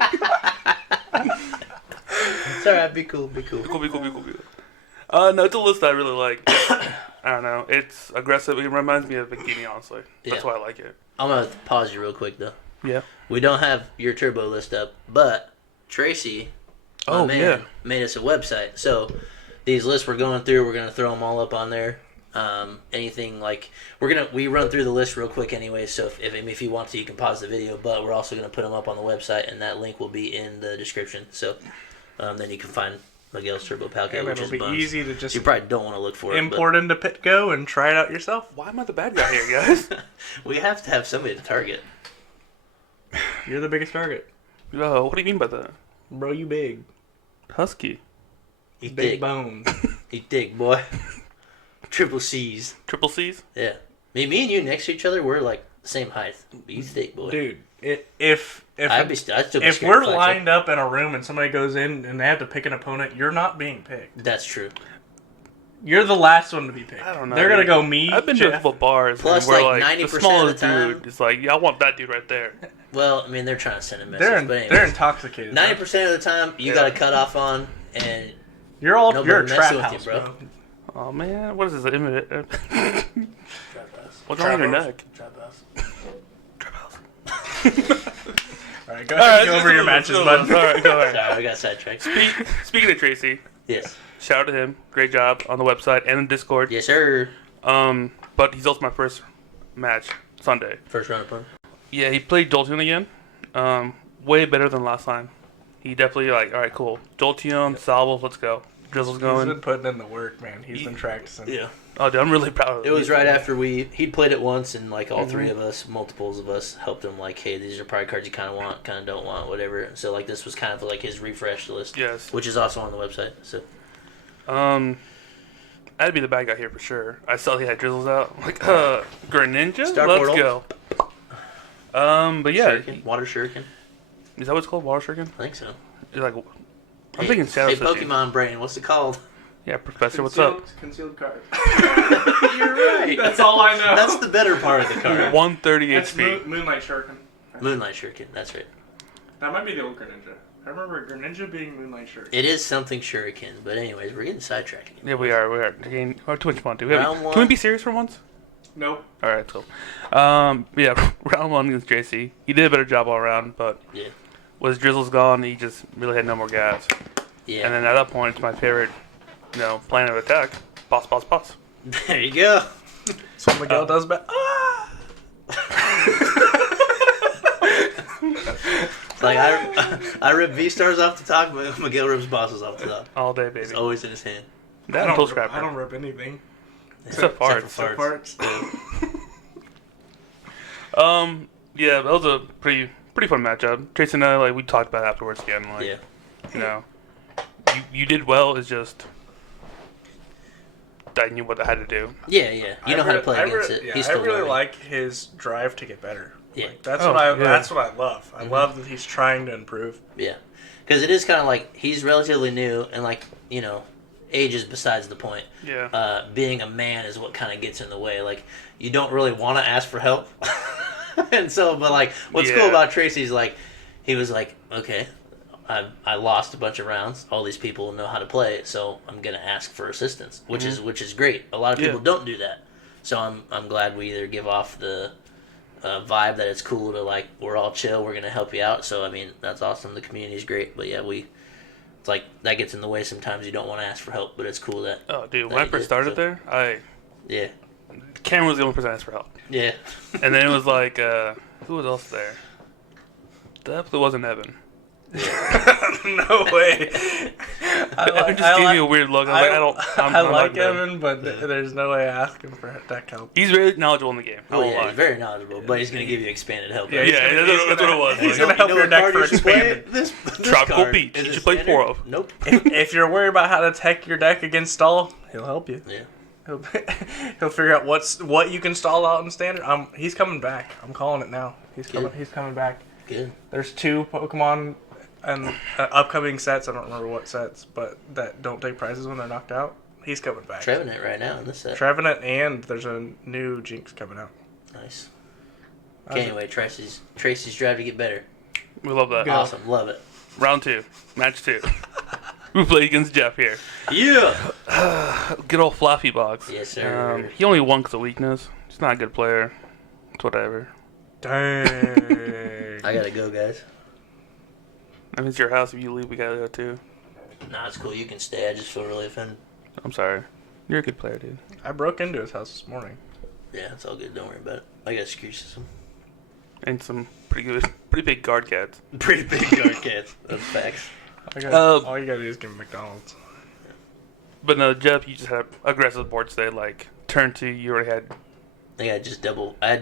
It's alright, be cool. Be cool. No, it's a list I really like. I don't know. It's aggressive. It reminds me of Bikini, honestly. That's why I like it. I'm going to pause you real quick, though. Yeah. We don't have your Turbo list up, but Tracy, made us a website. So these lists we're going through, we're going to throw them all up on there. Anything like we run through the list real quick anyway. So if you want to, you can pause the video. But we're also going to put them up on the website, and that link will be in the description. So then you can find Miguel's Turbo Palkia, which is it'll be easy to just. You probably don't want to look for import into PitGo and try it out yourself. Why am I the bad guy here, guys? We have to have somebody to target. You're the biggest target. Oh, what do you mean by that? Bro, you big. Husky. He Big thick. bones. He thick, boy. Triple C's. Triple C's? Yeah. Me and you next to each other, we're like the same height. But you thick, boy. Dude, if I'd still be if scared we're to fight lined up in a room and somebody goes in and they have to pick an opponent, you're not being picked. That's true. You're the last one to be picked. I don't know. They're gonna go me. I've been to a couple bars Plus, where like, like 90% the of the smallest time- dude is like, yeah, I want that dude right there. Well, I mean, they're trying to send a message. They're intoxicated. 90% of the time, you got a cut off on, and You're nobody a trap messing with you, house, bro. bro. Oh man, what is this? Trap house. What's wrong with your Trap neck? Trap house. Trap house. All right, go ahead and go over your matches, bud. All right, go ahead. Sorry, I got sidetracked. Speaking of Tracy, Yes. shout out to him. Great job on the website and in Discord. Yes, sir. But he's also my first match Sunday. First round opponent. Yeah, he played Jolteon again. Way better than last time. He definitely all right, cool. Jolteon, Salvo, let's go. Drizzle's He's going. been putting in the work, man. He's been practicing. Yeah. Oh, dude, I'm really proud of him. It was right after he'd played it once, and like all three of us, multiples of us, helped him. Like, hey, these are probably cards you kind of want, kind of don't want, whatever. So like this was kind of like his refresh list. Yes. Which is also on the website. So. I'd be the bad guy here for sure. I saw he had Drizzles out. I'm like, Greninja? Star Let's Portal. go. But yeah. Shuriken? Water Shuriken? Is that what it's called? Water Shuriken? I think so. It's like, I'm thinking Shadow Hey, Switching. Pokemon Brain, what's it called? Yeah, Professor, what's up? Concealed card. You're right. That's all I know. That's the better part of the card. 130 That's HP. Moonlight Shuriken. Moonlight Shuriken, that's right. That might be the old Greninja. I remember Greninja being Moonlight Shuriken. It is something Shuriken, but anyways, we're getting sidetracked. Yeah, we are. Again, too much fun, dude. Round one. Can we be serious for once? Nope. All right, cool. Yeah, round one against JC. He did a better job all around, but Yeah. was Drizzle's gone, he just really had no more gas. Yeah. And then at that point, it's my favorite, plan of attack. Boss, boss, boss. There you go. So Miguel does bet. Like I rip V-stars off the top, but Miguel rips bosses off the top. All day, baby. It's always in his hand. That and Toast I Scrapper. don't rip anything. Except farts. for Farts. Yeah, that was a pretty fun matchup. Tracy and I, we talked about it afterwards again. Yeah. You did well. It's just I knew what I had to do. Yeah. You know how to play against it. Yeah, He's I still really learning. like his drive to get better. Yeah. That's Oh, what I. yeah. That's what I love. I love that he's trying to improve. Yeah. Because it is kind of like he's relatively new, and age is besides the point. Yeah. Being a man is what kind of gets in the way. Like, you don't really want to ask for help. And so, but what's cool about Tracy's he was like, okay, I lost a bunch of rounds. All these people know how to play it, so I'm gonna ask for assistance, which is great. A lot of people don't do that, so I'm glad we either give off the vibe that it's cool to we're all chill, we're gonna help you out. So I mean that's awesome. The community's great, but yeah, it's like that gets in the way sometimes. You don't want to ask for help, but it's cool that. Oh, dude, when I first started there, Yeah. Cameron was the only person I asked for help. Yeah. And then it was who was else there? Definitely wasn't Evan. No way. Evan just gave me a weird look. I'm I not like them. Evan, but there's no way I ask him for tech help. He's very knowledgeable in the game. I Oh won't yeah, lie. he's very knowledgeable, but he's gonna give you expanded help. Yeah, Yeah, that's what it was. He's Like, gonna help your deck for expanded. This Tropical card. Beach. Is You it should play standard? 4 of. Nope. If you're worried about how to tech your deck against stall, he'll help you. Yeah. He'll figure out what you can stall out in standard. He's coming back. I'm calling it now. He's coming back. Good. There's 2 Pokemon and upcoming sets. I don't remember what sets, but that don't take prizes when they're knocked out. He's coming back. Trevenant right now in this set. Trevenant, and there's a new Jinx coming out. Nice. Okay, anyway, Tracy's drive to get better. We love that. Good. Awesome, love it. Round 2. Match 2. We play against Jeff here. Yeah. Good old Fluffy Box. Yes, sir. He only won because of weakness. He's not a good player. It's whatever. Dang. I gotta go, guys. If it's your house, if you leave, we gotta go too. Nah, it's cool. You can stay. I just feel really offended. I'm sorry. You're a good player, dude. I broke into his house this morning. Yeah, it's all good. Don't worry about it. I got a security system. And some pretty big guard cats. Pretty big guard cats. That's facts. All you gotta do is give him McDonald's. But no, Jeff, you just had aggressive board today. Turn 2, you already had. I had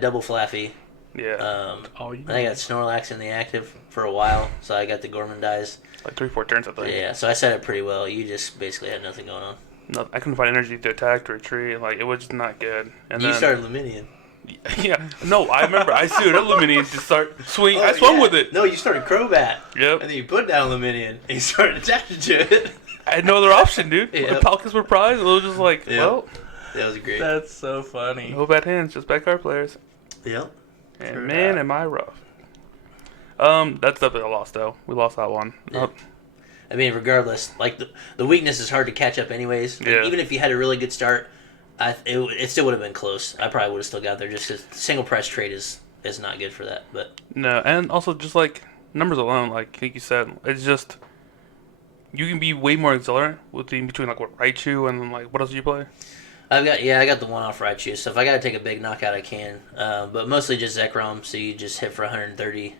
double Flaffy, Yeah. I got Snorlax in the active for a while, so I got the Gormandize. Like 3-4 turns, I think. Yeah, so I set it pretty well. You just basically had nothing going on. No, I couldn't find energy to attack, to retreat. Like, it was just not good. And you then, started Luminion. Yeah. No, I remember. I suited up Luminion to start swing. I swung with it. No, you started Crobat. Yep. And then you put down Luminion, and you started attaching to it. I had no other option, dude. Yep. The Palkas were prized. It was just like, well. That was great. That's so funny. No bad hands, just bad card players. Yep. And man, am I rough. That's definitely a loss, though. We lost that one. Yeah. I mean, regardless, like the weakness is hard to catch up anyways. Like, even if you had a really good start, it still would have been close. I probably would have still got there just because single press trade is not good for that. But no, and also just like numbers alone, like you said, it's just you can be way more exhilarant between like what Raichu and like what else do you play? I got the one off Raichu. So if I gotta take a big knockout, I can. But mostly just Zekrom, so you just hit for 130,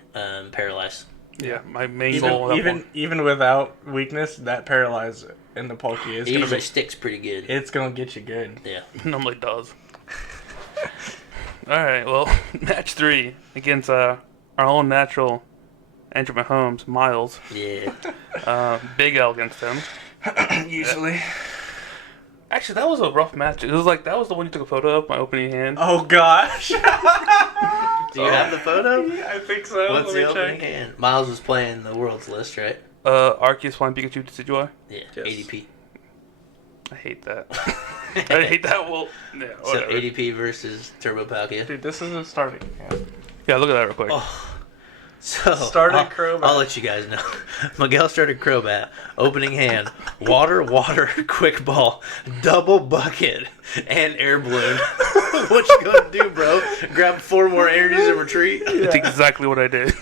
paralyze. Yeah, my main goal. Even without weakness, that paralyze in the Palkia is usually sticks pretty good. It's gonna get you good. Yeah, normally does. All right, well, match 3 against our own natural Andrew Mahomes, Miles. Yeah. Big L against him. Usually. Actually, that was a rough match. It was like that was the one you took a photo of, my opening hand. Oh gosh. Do you have the photo? Yeah, I think so. What's the opening hand? Miles was playing the World's List, right? Arceus flying Pikachu to Decidueye. Yeah, yes. ADP. I hate that. I hate that. Well, yeah, so ADP versus Turbo Palkia. Dude, this isn't starting. Yeah, look at that real quick. Oh. So started Crobat. I'll let you guys know. Miguel started Crobat. Opening hand. Water, quick ball, double bucket, and air balloon. What you gonna do, bro? Grab 4 more energies and retreat? That's exactly what I did.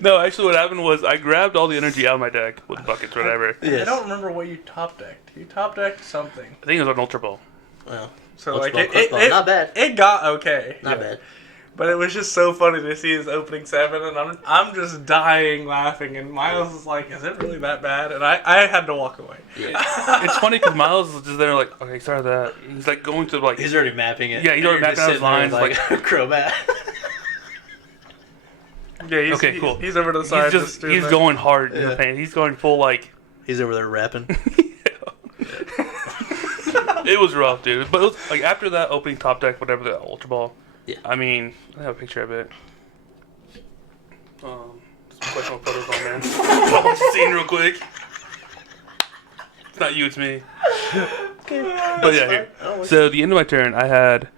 No, actually what happened was I grabbed all the energy out of my deck with buckets or whatever. Yes. I don't remember what you top decked. You top decked something. I think it was an Ultra Ball. Well, so like it not bad. It got okay. Not bad. But it was just so funny to see his opening 7, and I'm just dying laughing, and Miles is like, is it really that bad? And I had to walk away. Yeah. It's funny because Miles is just there like, okay, start that. He's like going to like... He's already mapping it. Yeah, he's already mapping out his lines. Like Crobat. Yeah, okay, cool. He's over to the side. He's going hard in the paint. He's going full like... He's over there rapping. It was rough, dude. But it was, like after that opening top deck, whatever, the Ultra Ball... Yeah. I mean, I have a picture of it. Some questionable photos on there. I'll scene real quick. It's not you, it's me. Okay. But yeah, here. So the end of my turn, I had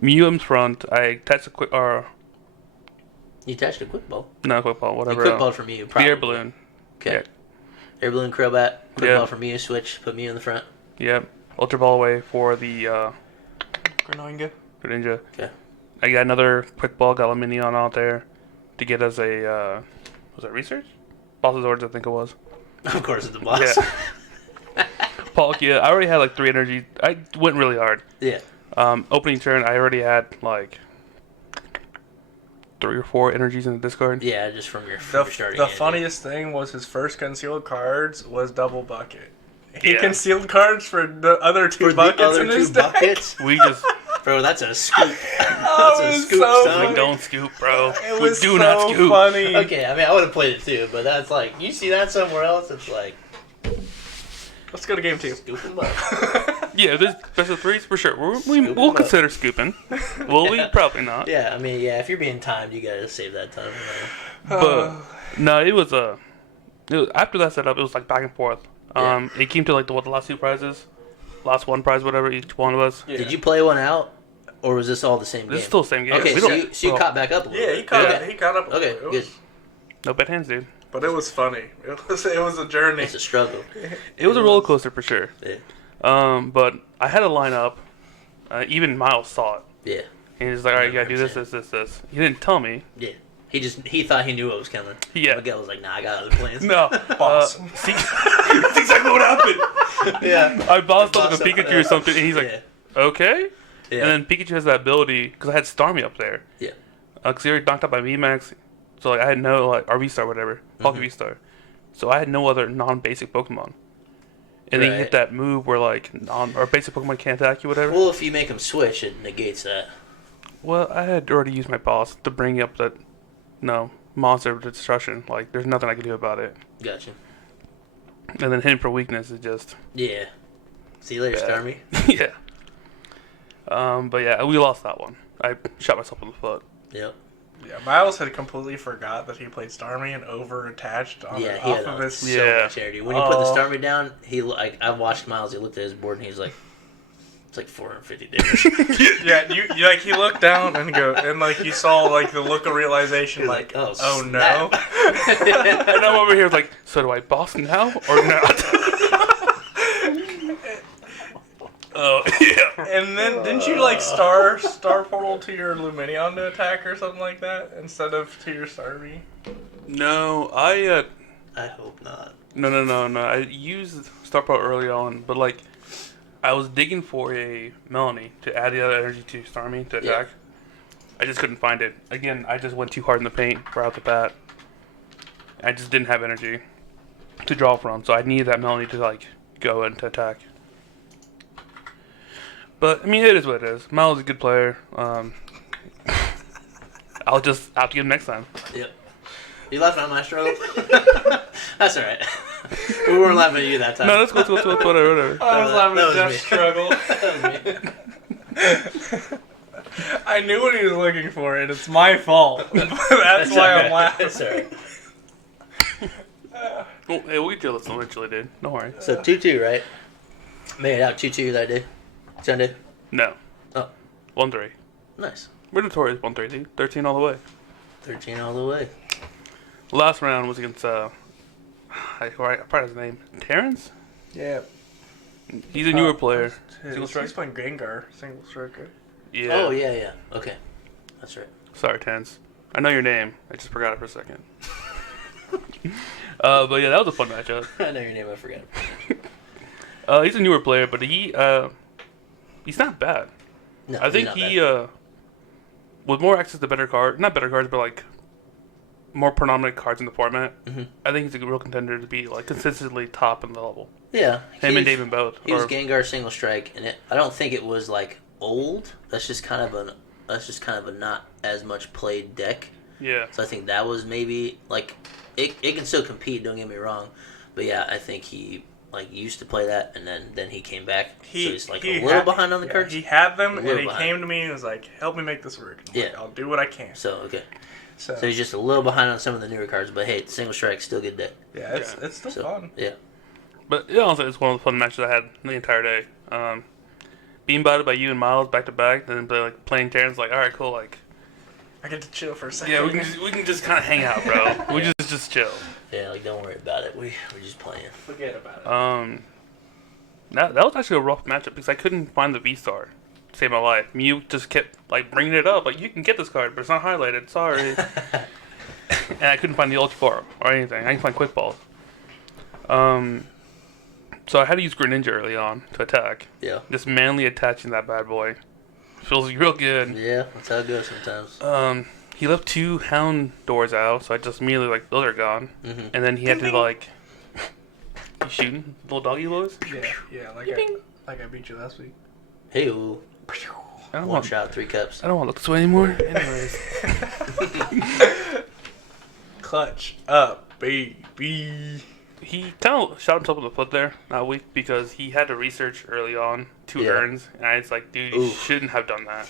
Mew in front. I attached a quick, you attached a quick ball. No, quick ball, whatever. A quick ball from you. The air balloon. Okay. Yeah. Air balloon, Crobat. Quick ball from you. Switch. Put Mew in the front. Yep. Ultra ball away for the Greninja. Okay. I got another quick ball, got a Minion out there to get us a, was that research? Boss's Orders, I think it was. Of course, it's the boss. Yeah. Palkia, I already had like 3 energy. I went really hard. Yeah. Opening turn, I already had like 3 or 4 energies in the discard. Yeah, just from your starting The hand, funniest thing was his first concealed cards was double bucket. He concealed cards for the other 2 buckets in his deck. We just... Bro, that's a scoop. That's a scoop, so son. We don't scoop, bro. It was we do not scoop. Funny. Okay, I mean, I would have played it too, but that's like, you see that somewhere else, it's like... Let's go to game 2. Scoop them up. Yeah, there's best of 3s for sure. We'll consider scooping. Will we? Probably not. Yeah, I mean, yeah, if you're being timed, you gotta save that time. But, no, it was after that setup, it was like back and forth. It came to like the last 2 prizes. Last 1 prize, whatever each one was. Yeah. Did you play one out, or was this all the same game? This is still the same game. Okay, so you caught back up a little bit. He caught up a little bit. Good. No bad hands, dude. But it was funny. It was a journey. It's a struggle. It was a roller coaster for sure. Yeah. But I had a lineup. Even Miles saw it. Yeah. And he's like, all right, you gotta do this. He didn't tell me. Yeah. He thought he knew what was coming. Yeah. Miguel was like, nah, I got other plans. No. Boss. See, that's exactly what happened. Yeah. I bossed up like a Pikachu or something, and he's like, okay. Yeah. And then Pikachu has that ability, because I had Starmie up there. Yeah. Because he already knocked out by VMAX. So like I had no, like, or V-Star, whatever. Palkia V-Star. So I had no other non-basic Pokemon. And then you hit that move where, like, or basic Pokemon can't attack you, whatever. Well, if you make them switch, it negates that. Well, I had already used my boss to bring up that, no, monster of destruction. Like, there's nothing I can do about it. Gotcha. And then hitting for weakness is just... Yeah. See you later, Starmie. Yeah. But yeah, we lost that one. I shot myself in the foot. Yep. Yeah, Miles had completely forgot that he played Starmie and over-attached on off of his... So much energy. When he put the Starmie down, I watched Miles, he looked at his board and he was like, it's like 450 damage. Yeah, you like he looked down and you saw like the look of realization, like oh no. And I'm over here like, so do I boss now or not? Oh yeah. And then didn't you like star portal to your Luminion to attack or something like that instead of to your Starmie? No, I hope not. No. I used Star Portal early on, but like I was digging for a Melanie to add the other energy to Starmie to attack. Yeah. I just couldn't find it. Again, I just went too hard in the paint right out the bat. I just didn't have energy to draw from, so I needed that Melanie to like go and to attack. But I mean, it is what it is. Miles is a good player. I'll just have to get him next time. Yep. You laughing at my struggle? That's alright. We weren't laughing at you that time. No, that's cool. Whatever. I was laughing at Jeff's struggle. I knew what he was looking for, and it's my fault. That's why I'm laughing. That's alright. Well, hey, we'll get you this eventually, dude. Don't worry. So 2-2, right? Made it out 2-2 that day. Sunday? No. Oh. 1-3. Nice. We're notorious 1-3, dude. 13 all the way. 13 all the way. Last round was against, I forgot his name. Terrence? Yeah. He's a newer player. He's playing Gengar, single striker. Yeah. Oh, yeah. Okay. That's right. Sorry, Terrence. I know your name. I just forgot it for a second. But yeah, that was a fun matchup. I know your name, I forgot. He's a newer player, but he's not bad. No, I think with more access to not better cards, but like more predominant cards in the format, I think he's a real contender to be like consistently top in the level. Yeah. Him and David both. He was Gengar single strike, and I don't think it was like old. That's just kind of a not as much played deck. Yeah. So I think that was maybe like it can still compete, don't get me wrong. But yeah, I think he like used to play that, and then he came back. So he's like a little behind on the cards. He had them, and he came to me and was like, "Help me make this work." Like, I'll do what I can. So okay. So he's just a little behind on some of the newer cards, but hey, single strike still good deck. Yeah, it's still fun. Yeah. But yeah, honestly, it's one of the fun matches I had the entire day. Being bouted by you and Miles back to back, then playing Terrence, like, all right, cool, like. I get to chill for a second. Yeah, we can just kind of hang out, bro. We just chill. Yeah, like don't worry about it. We're just playing. Forget about it. That was actually a rough matchup because I couldn't find the V-Star to save my life. Mew just kept like bringing it up, like you can get this card, but it's not highlighted. Sorry. And I couldn't find the Ultra Ball or anything. I can find Quick Balls. So I had to use Greninja early on to attack. Yeah. Just manly attaching that bad boy. Feels real good. Yeah, that's how it goes sometimes. He left 2 Hound doors out, so I just immediately like those are gone. Mm-hmm. And then he had to like you shooting little doggy boys. Yeah, like I beat you last week. Hey, one shot, 3 cups. I don't want to look this way anymore. Anyways. Clutch up, baby. He kind of shot himself in the foot there that week because he had to research early on 2 urns, and it's like, dude, you shouldn't have done that.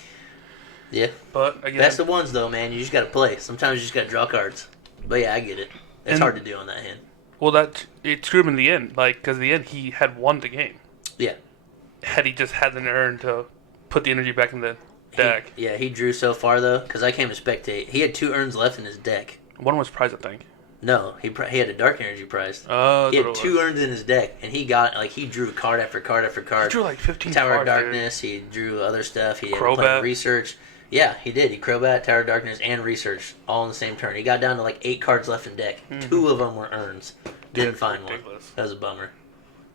Yeah. But again, that's the ones though, man. You just gotta play. Sometimes you just gotta draw cards. But yeah, I get it. It's hard to do on that hand. Well, it screwed him in the end, like because in the end he had won the game. Yeah. Had he just had an urn to put the energy back in the deck. He drew so far though, because I came to spectate. He had 2 urns left in his deck. One was prized, I think. No, he had a dark energy prized. Oh, he had 2 urns in his deck, and he drew card after card after card. He drew like 15 Tower cards, of Darkness. Dude. He drew other stuff. He Crobat. played research. Yeah, he did. He Crobat, Tower of Darkness, and research all in the same turn. He got down to like 8 cards left in deck. 2 of them were urns. Didn't find one. That was a bummer.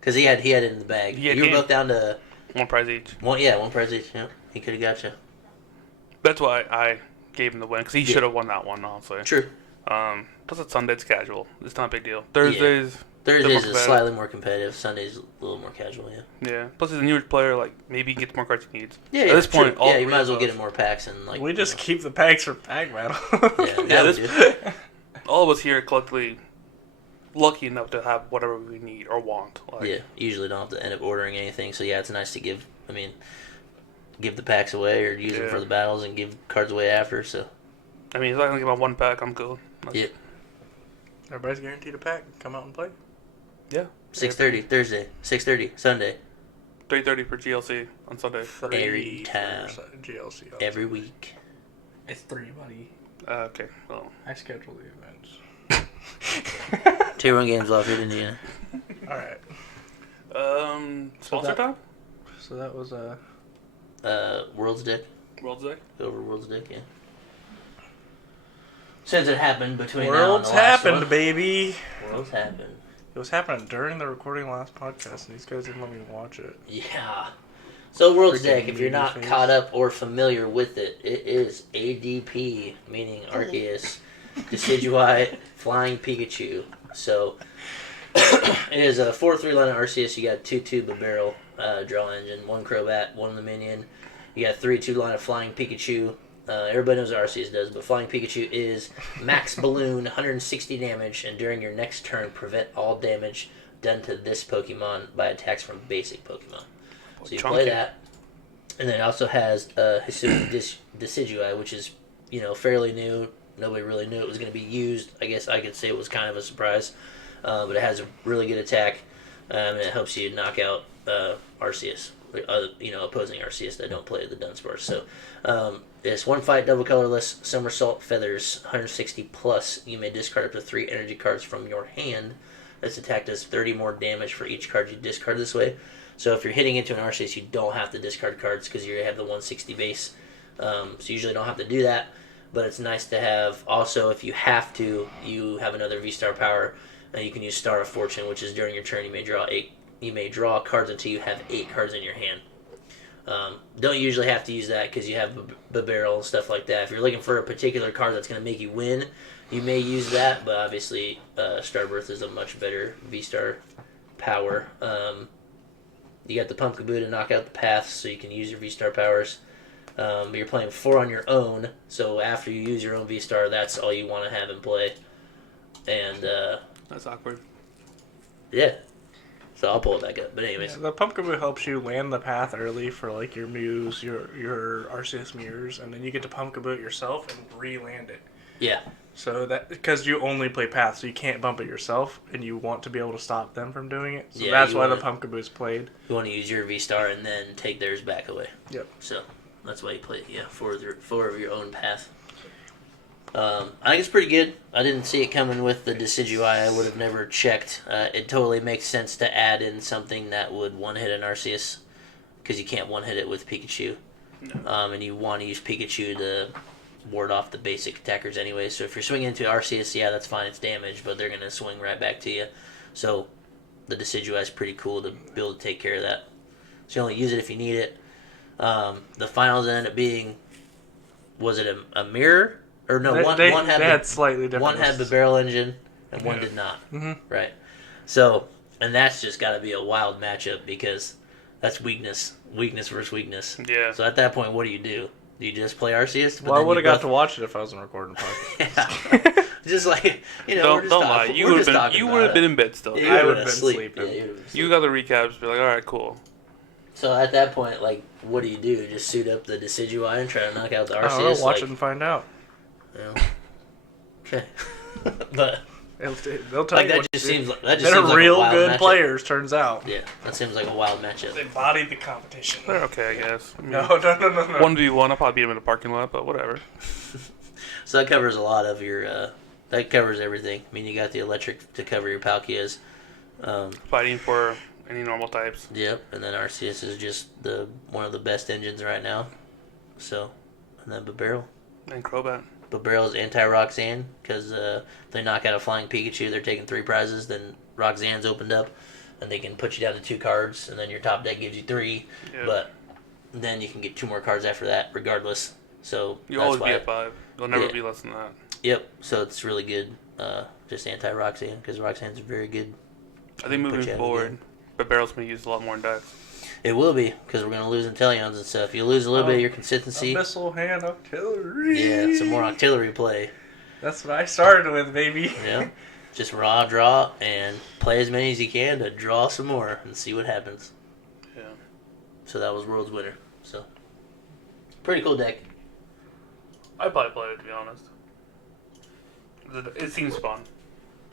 Because he had it in the bag. You were both down to 1 prize each. One prize each. Yeah, he could have got you. That's why I gave him the win because he should have won that one. Honestly. True. Plus it's Sunday, it's casual. It's not a big deal. Thursdays, Thursdays is slightly more competitive. Sunday's a little more casual, yeah. Yeah. Plus, as a newer player, like, maybe he gets more cards he needs. Yeah, At this point, yeah, you might as well get him more packs and like. We just keep the packs for pack battle. All of us here collectively lucky enough to have whatever we need or want. Like, yeah, usually don't have to end up ordering anything. So yeah, it's nice to give the packs away or use them for the battles and give cards away after. So. I mean, if I can get my one pack, I'm cool. Yep. Everybody's guaranteed a pack. Come out and play. Yeah. 6:30 Thursday. 6:30 Sunday. 3:30 for GLC on Sunday. Every time. GLC. Every week. It's 3, buddy. Okay. Well, I schedule the events. Tier 1 games Lafayette, Indiana. All right. Sponsor time. So that was World's Deck. World's Deck. Over World's Deck, yeah. Since it happened between World's now and the last happened, one. baby. World's happened. It was happening during the recording last podcast, and these guys didn't let me watch it. Yeah. So World's Freaking Deck, if you're not face. caught up or familiar with it, it is ADP, meaning Arceus, Decidueye, Flying Pikachu. So it is a 4-3 line of Arceus. You got 2 barrel draw engine, 1 Crobat, 1 the minion. You got 3-2 line of Flying Pikachu. Everybody knows what Arceus does, but Flying Pikachu is max balloon, 160 damage, and during your next turn, prevent all damage done to this Pokemon by attacks from basic Pokemon. So you play that, and then it also has Decidueye, which is fairly new. Nobody really knew it was going to be used. I guess I could say it was kind of a surprise, but it has a really good attack, and it helps you knock out Arceus. Opposing Arceus that don't play the Dunsparce. So, it's 1 fight, double colorless, somersault, feathers, 160 plus. You may discard up to 3 energy cards from your hand. This attack does 30 more damage for each card you discard this way. So if you're hitting into an Arceus, you don't have to discard cards because you have the 160 base. So you usually don't have to do that. But it's nice to have. Also, if you have to, you have another V-Star power, and you can use Star of Fortune, which is during your turn you may draw 8. You may draw cards until you have 8 cards in your hand. Don't usually have to use that because you have barrel and stuff like that. If you're looking for a particular card that's going to make you win, you may use that. But obviously, Starbirth is a much better V-Star power. You got the Pumpkaboo to knock out the paths, so you can use your V-Star powers. But you're playing 4 on your own, so after you use your own V-Star, that's all you want to have in play. And that's awkward. Yeah. So I'll pull it back up. But anyways. Yeah, the Pumpkaboo helps you land the path early for like your Mews, your Arceus mirrors, and then you get to Pumpkaboo it yourself and re-land it. Yeah. So that because you only play path, so you can't bump it yourself, and you want to be able to stop them from doing it. So that's why the Pumpkaboo's played. You want to use your V-Star and then take theirs back away. Yep. So that's why you play. Yeah, 4 of your own path. I think it's pretty good. I didn't see it coming with the Decidueye. I would have never checked. It totally makes sense to add in something that would one-hit an Arceus, because you can't one-hit it with Pikachu. No. And you want to use Pikachu to ward off the basic attackers anyway. So if you're swinging into Arceus, yeah, that's fine. It's damage, but they're going to swing right back to you. So the Decidueye is pretty cool to be able to take care of that. So you only use it if you need it. The finals ended up being, was it a mirror? Or no, one had slightly different. One had the barrel engine, and one did not. Mm-hmm. Right. So, and that's just got to be a wild matchup because that's weakness versus weakness. Yeah. So at that point, what do? Do you just play Arceus? Well, I would have got to watch it if I wasn't recording the podcast. Yeah. Just like don't lie. You would have been in bed still. Yeah, I would have been sleeping. Yeah, you got the recaps. Be like, all right, cool. So at that point, like, what do? Just suit up the Decidueye and try to knock out the Arceus? I don't know, watch it and find out. Yeah. Okay. But they'll tell like you that just seems like real a wild good matchup. Players. Turns out. Yeah, that seems like a wild matchup. They bodied the competition. They're okay, I guess. I mean, No. 1v1, I'll probably beat them in the parking lot, but whatever. So that covers a lot of your. That covers everything. I mean, you got the electric to cover your Palkias. Fighting for any normal types. Yep, and then Arceus is just one of the best engines right now. So, and then Barrel. And Crobat. Barrel is anti-Roxanne, because if they knock out a Flying Pikachu, they're taking 3 prizes, then Roxanne's opened up, and they can put you down to 2 cards, and then your top deck gives you 3, but then you can get 2 more cards after that, regardless. So you'll always be at 5. You'll never be less than that. Yep, so it's really good, just anti-Roxanne, because Roxanne's a very good I think moving forward, but barrel's going to use a lot more in dice. It will be, because we're going to lose Intellions and stuff. You lose a little bit of your consistency. Missile hand artillery. Yeah, some more artillery play. That's what I started with, baby. Yeah. Just draw, and play as many as you can to draw some more and see what happens. Yeah. So that was World's Winner. So, pretty cool deck. I'd probably play it, to be honest. It seems fun.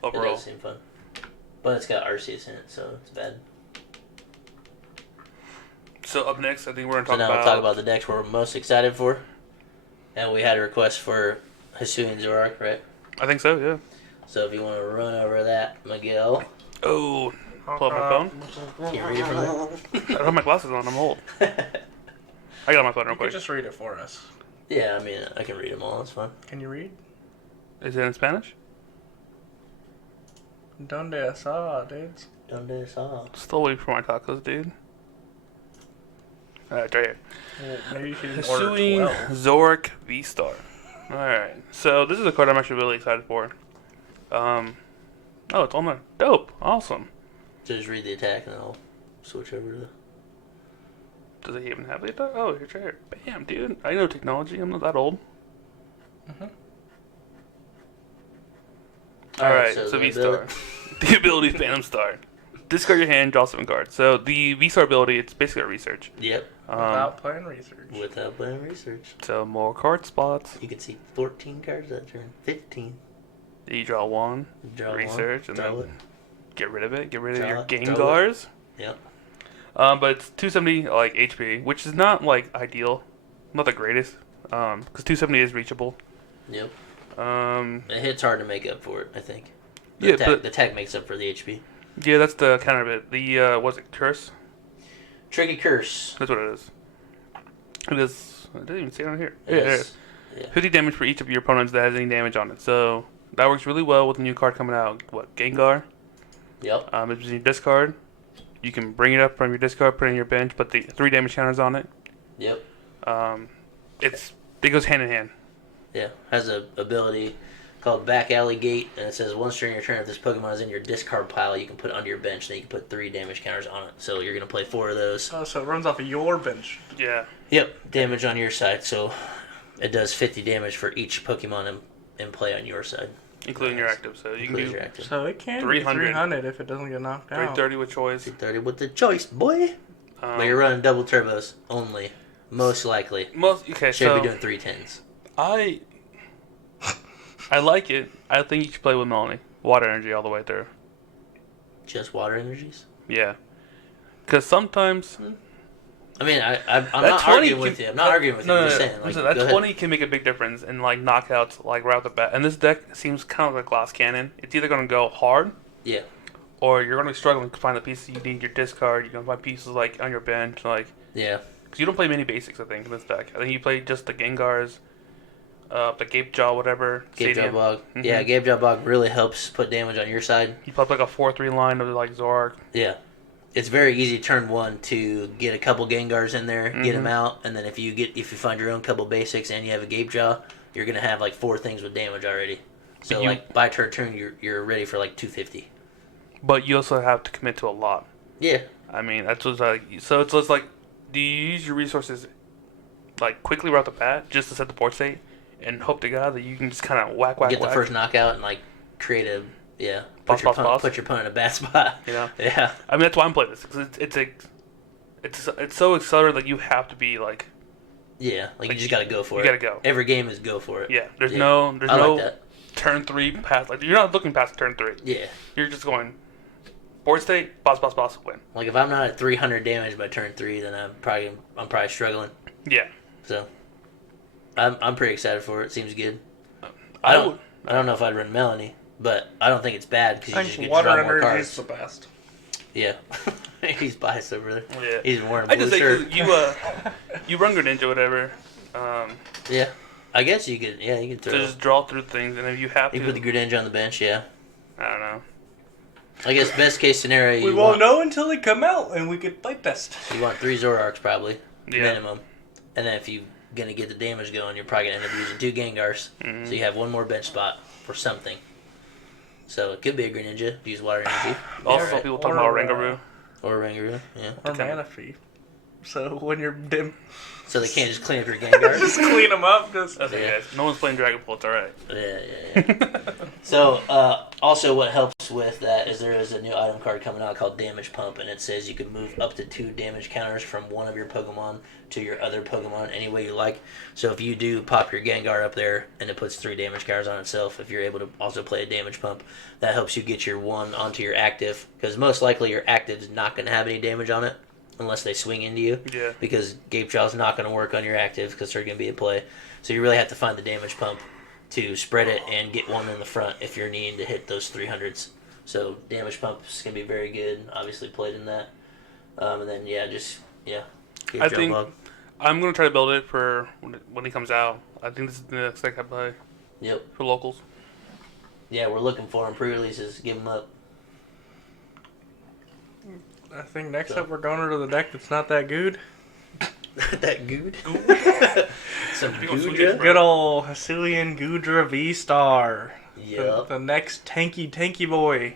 Overall. It does seem fun. But it's got Arceus in it, so it's bad. So up next, I think we're going to talk So now about... we'll talk about the decks we're most excited for. And we had a request for Hisuian Zorak, right? I think so, yeah. So if you want to run over that, Miguel. Oh, pull up my phone. Can you read it from there? I don't have my glasses on. I'm old. I got my phone real You quick. just read it for us. Yeah, I mean, I can read them all. It's fine. Can you read? Is it in Spanish? Donde está, dudes? Donde está? Still waiting for my tacos, dude. Alright, right here. Well, maybe you should order Hisuian 12. Zorak V-Star. Alright, so this is a card I'm actually really excited for. Oh, it's on there. Dope. Awesome. Just read the attack and I'll switch over to the... Does it even have the attack? Oh, it's right here. Bam, dude. I know technology. I'm not that old. Mm-hmm. Alright, so V-Star. The ability Phantom Star. Discard your hand, draw 7 cards. So the V-Star ability, it's basically a research. Yep. Without playing research. Without playing research. So more card spots. You can see 14 cards that turn. 15. You draw 1, Draw research, one, and draw then get rid of it. Get rid of Draw your it, Gengars. Yep. But it's 270 like HP, which is not like ideal, not the greatest. Because 270 is reachable. Yep. Um, It hits hard to make up for it, I think. Yeah, the but attack makes up for the HP. yeah, that's the counter of it. The what's it? Curse. Tricky Curse. That's what it is. It is. It doesn't even say it on here. It Yeah, is. it is. Yeah. 50 damage for each of your opponents that has any damage on it. So that works really well with the new card coming out. What, Gengar? Yep. It's in your discard. You can bring it up from your discard, put it in your bench, put the 3 damage counters on it. Yep. It goes hand in hand. Yeah. Has a ability called Back Alley Gate, and it says once during your turn, if this Pokemon is in your discard pile, you can put it onto your bench, and you can put 3 damage counters on it. So you're gonna play 4 of those. Oh, so it runs off of your bench. Yeah. Yep. Damage on your side, so it does 50 damage for each Pokemon in play on your side. Including your active. So you can Includes do your active. So it can 300. be 300 if it doesn't get knocked out. 330 with choice. 330 with the choice, boy. But you're running double turbos only, most likely. Okay, Should so be doing 310s. I like it. I think you should play with Melanie. Water energy all the way through. Just water energies. Yeah. Because sometimes... I mean, I'm not arguing with you. I'm not arguing with you. I'm just saying. Like, Listen, that go 20 ahead. can make a big difference in like knockouts, like right off the bat. And this deck seems kind of like a glass cannon. It's either going to go hard, Yeah. or you're going to be struggling to find the pieces you need in your discard. You're going to find pieces like on your bench, like Yeah. because you don't play many basics. I think in this deck, I think you play just the Gengars, the Gape Jaw, whatever. Gape Jaw Stadium. Bog. Mhm. Yeah, Gape Jaw Bog really helps put damage on your side. You play like a 4-3 line of like Zorak. Yeah. It's very easy turn 1 to get a couple Gengars in there, get them Mhm. out, and then if you find your own couple basics and you have a Gape Jaw, you're gonna have like 4 things with damage already. So like by turn you're ready for like 250. But you also have to commit to a lot. Yeah. I mean, that's what's like. So it's just like, do you use your resources like quickly right off the bat just to set the board state and hope to God that you can just kind of whack Get the first knockout and like create a Boss. put your opponent in a bad spot. You know? Yeah. I mean, that's why I'm playing this because it's so accelerated that you have to be like. Yeah, like you just gotta go for it. You gotta go. Every game is go for it. Yeah, there's I no like that. turn 3 past. Like you're not looking past turn 3. Yeah. You're just going board state, boss, win. Like if I'm not at 300 damage by turn 3, then I'm probably struggling. Yeah. So I'm pretty excited for it. Seems good. I don't know if I'd run Melanie, but I don't think it's bad because you just get to water draw more energy is cards. the best. Yeah. He's biased over there. Yeah. He's wearing a I blue just say shirt. 'cause you run Greninja, whatever. Yeah. I guess you could. Yeah, you could To throw. just draw through things, and if you have You to, put the Greninja on the bench. Yeah. I don't know. I guess best case scenario. We won't know until they come out and we could play test. You want 3 Zorarks probably Yeah. minimum, and then if you're gonna get the damage going, you're probably gonna end up using 2 Gengars. Mhm. So you have 1 more bench spot for something. So it could be a Greninja. Use water energy. Also, some people talking about Rangaroo. Or Rangaroo, yeah. Or Manaphy. So when you're dim... So they can't just clean up your Gengar? Just clean them up. That's okay, guys. No one's playing Dragon Ball. It's alright. Yeah. So, also what helps with that is there is a new item card coming out called Damage Pump, and it says you can move up to 2 damage counters from one of your Pokemon to your other Pokemon any way you like. So if you do pop your Gengar up there and it puts 3 damage counters on itself, if you're able to also play a Damage Pump, that helps you get your 1 onto your active, because most likely your active is not going to have any damage on it unless they swing into you. Yeah. Because Gape Jaw's not going to work on your active because they're going to be in play. So you really have to find the Damage Pump to spread it and get 1 in the front if you're needing to hit those 300s. So Damage Pump is going to be very good. Obviously played in that. And then, I think I'm going to try to build it for when he comes out. I think this is the next deck I play. Yep. For locals. Yeah, we're looking for him. Pre-releases, give him up. I think next up we're going into the deck that's not that good. That good? Some Goodra? Good old Hisuian Goodra V-Star. Yep. The next tanky boy.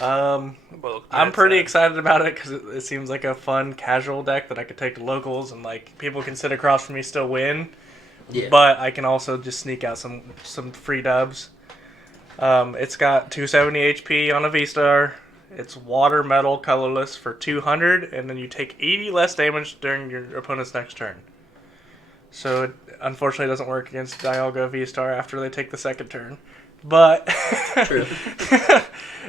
I'm pretty excited about it because it seems like a fun casual deck that I could take to locals and like people can sit across from me still win. Yeah. But I can also just sneak out some free dubs. It's got 270 HP on a V-Star. It's water, metal, colorless for 200, and then you take 80 less damage during your opponent's next turn. So it unfortunately doesn't work against Dialga V-Star after they take the second turn. But True.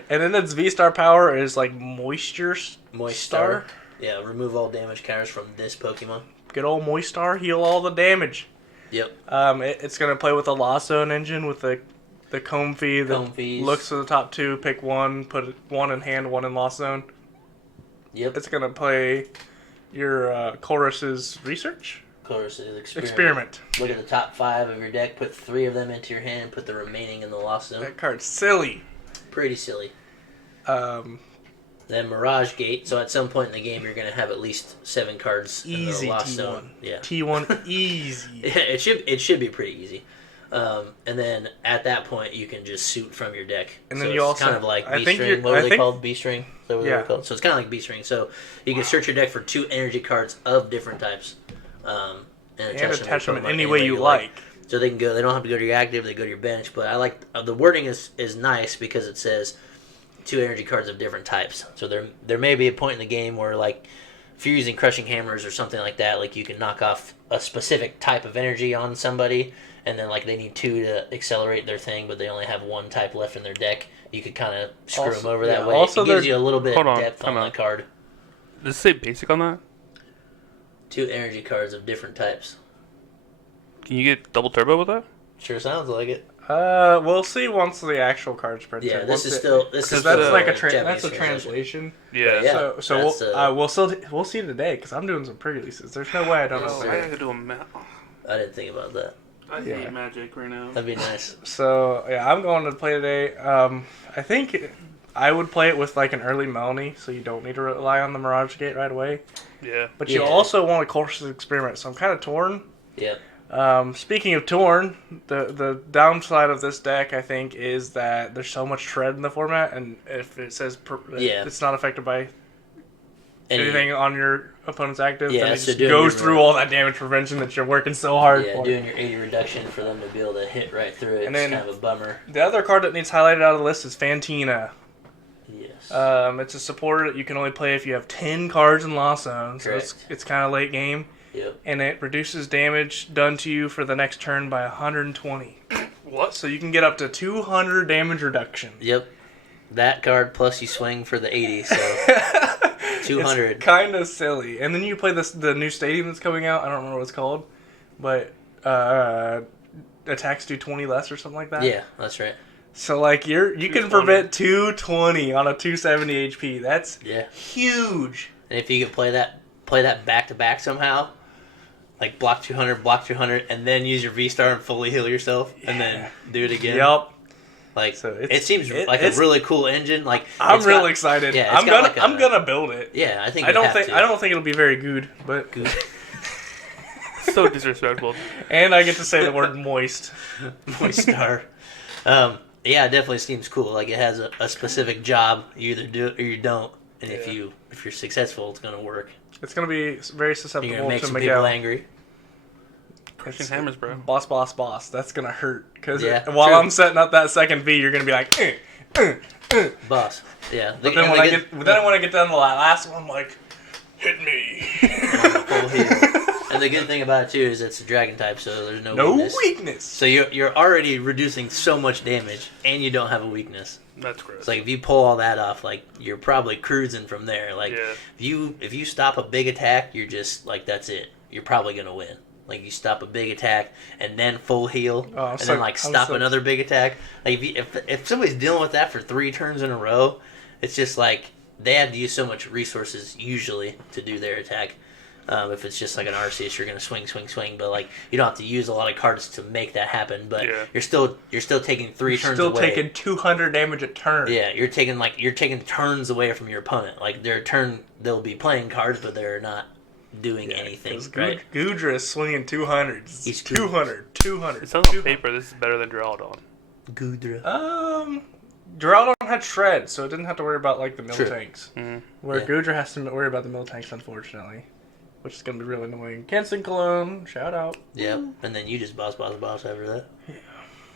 And then its V-Star power is like Moisture Star. Yeah, remove all damage counters from this Pokemon. Good old Moistar, heal all the damage. Yep. It's going to play with a Lost Zone engine with the Comfey that looks to the top 2, pick 1, put 1 in hand, 1 in Lost Zone. Yep. It's going to play your Chorus's Research? Chorus's Experiment. Look at the top 5 of your deck, put 3 of them into your hand, and put the remaining in the Lost Zone. That card's silly. Pretty silly. Then Mirage Gate, so at some point in the game you're going to have at least 7 cards in the Lost T1. Zone. Yeah. T1 easy. Yeah, it should be pretty easy. And then at that point you can just suit from your deck. And then so you it's also kind of like B-string. What are they called? B-string? Is that what they're called? So it's kind of like B-string. So you can search your deck for 2 energy cards of different types. And attach them any way you like. So they can go. They don't have to go to your active. They go to your bench. But I like the wording is nice because it says 2 energy cards of different types. So there may be a point in the game where like if you're using Crushing Hammers or something like that, like you can knock off a specific type of energy on somebody, and then like they need 2 to accelerate their thing, but they only have 1 type left in their deck. You could kind of screw them over that way. Also, it gives you a little bit of depth on that card. Does it say basic on that? 2 energy cards of different types. Can you get double turbo with that? Sure sounds like it. We'll see once the actual card's printed. Yeah, this is still that's like a translation. Yeah. So we'll see today because I'm doing some pre-releases. There's no way I don't know. I have to do I didn't think about that. I hate Magic right now. That'd be nice. So yeah, I'm going to play today. I think I would play it with like an early Melanie, so you don't need to rely on the Mirage Gate right away. Yeah. But you also want a Chorus's Experiment, so I'm kind of torn. Yeah. Speaking of torn, the downside of this deck, I think, is that there's so much tread in the format, and if it says it's not affected by anything on your opponent's active, then it just goes through all that damage prevention that you're working so hard for. Yeah, doing your 80 reduction for them to be able to hit right through it is kind of a bummer. The other card that needs highlighted out of the list is Fantina. Yes. It's a supporter that you can only play if you have 10 cards in Lost Zone, so it's kind of late game. Yep. And it reduces damage done to you for the next turn by 120. What? So you can get up to 200 damage reduction. Yep. That card plus you swing for the 80, so 200. It's kind of silly. And then you play the new stadium that's coming out. I don't remember what it's called, but attacks do 20 less or something like that. Yeah, that's right. So like you can prevent 220 on a 270 HP. That's huge. And if you can play that back to back somehow, like block 200, and then use your V-Star and fully heal yourself, and then do it again. Yep. Like so it seems like a really cool engine. Like I'm really excited. Yeah, I'm gonna build it. Yeah, I think I don't think it'll be very good, but good. So disrespectful. And I get to say the word moist. Moist star. Yeah, it definitely seems cool. Like it has a specific job. You either do it or you don't. And if you're successful, it's gonna work. It's gonna be very susceptible You're gonna make to some Miguel. people angry. Crushing hammers, bro. Boss. That's gonna hurt. Because Yeah, while true. I'm setting up that second V, you're gonna be like, Boss. Yeah. But then when I get done the last one, I'm like, hit me. Full heal. And the good thing about it too is it's a dragon type, so there's no weakness. So you're already reducing so much damage, and you don't have a weakness. That's gross. It's like if you pull all that off, like you're probably cruising from there. Like if you stop a big attack, you're just like that's it. You're probably gonna win. Like you stop a big attack and then full heal, then stop another big attack. Like if somebody's dealing with that for 3 turns in a row, it's just like they have to use so much resources usually to do their attack. If it's just like an Arceus, you're gonna swing, but like you don't have to use a lot of cards to make that happen. But you're still taking 3 turns away. Still taking 200 damage a turn. Yeah, you're taking turns away from your opponent. Like their turn, they'll be playing cards, but they're not doing anything. Right? Goodra is swinging 200s. He's 200. It sounds on paper this is better than Duraludon. Goodra. Duraludon had shred, so it didn't have to worry about like the Miltanks. Mm-hmm. Where Goodra has to worry about the Miltanks, unfortunately. Which is going to be really annoying. Kenson Cologne, shout out. Yep, and then you just boss after that. Yeah.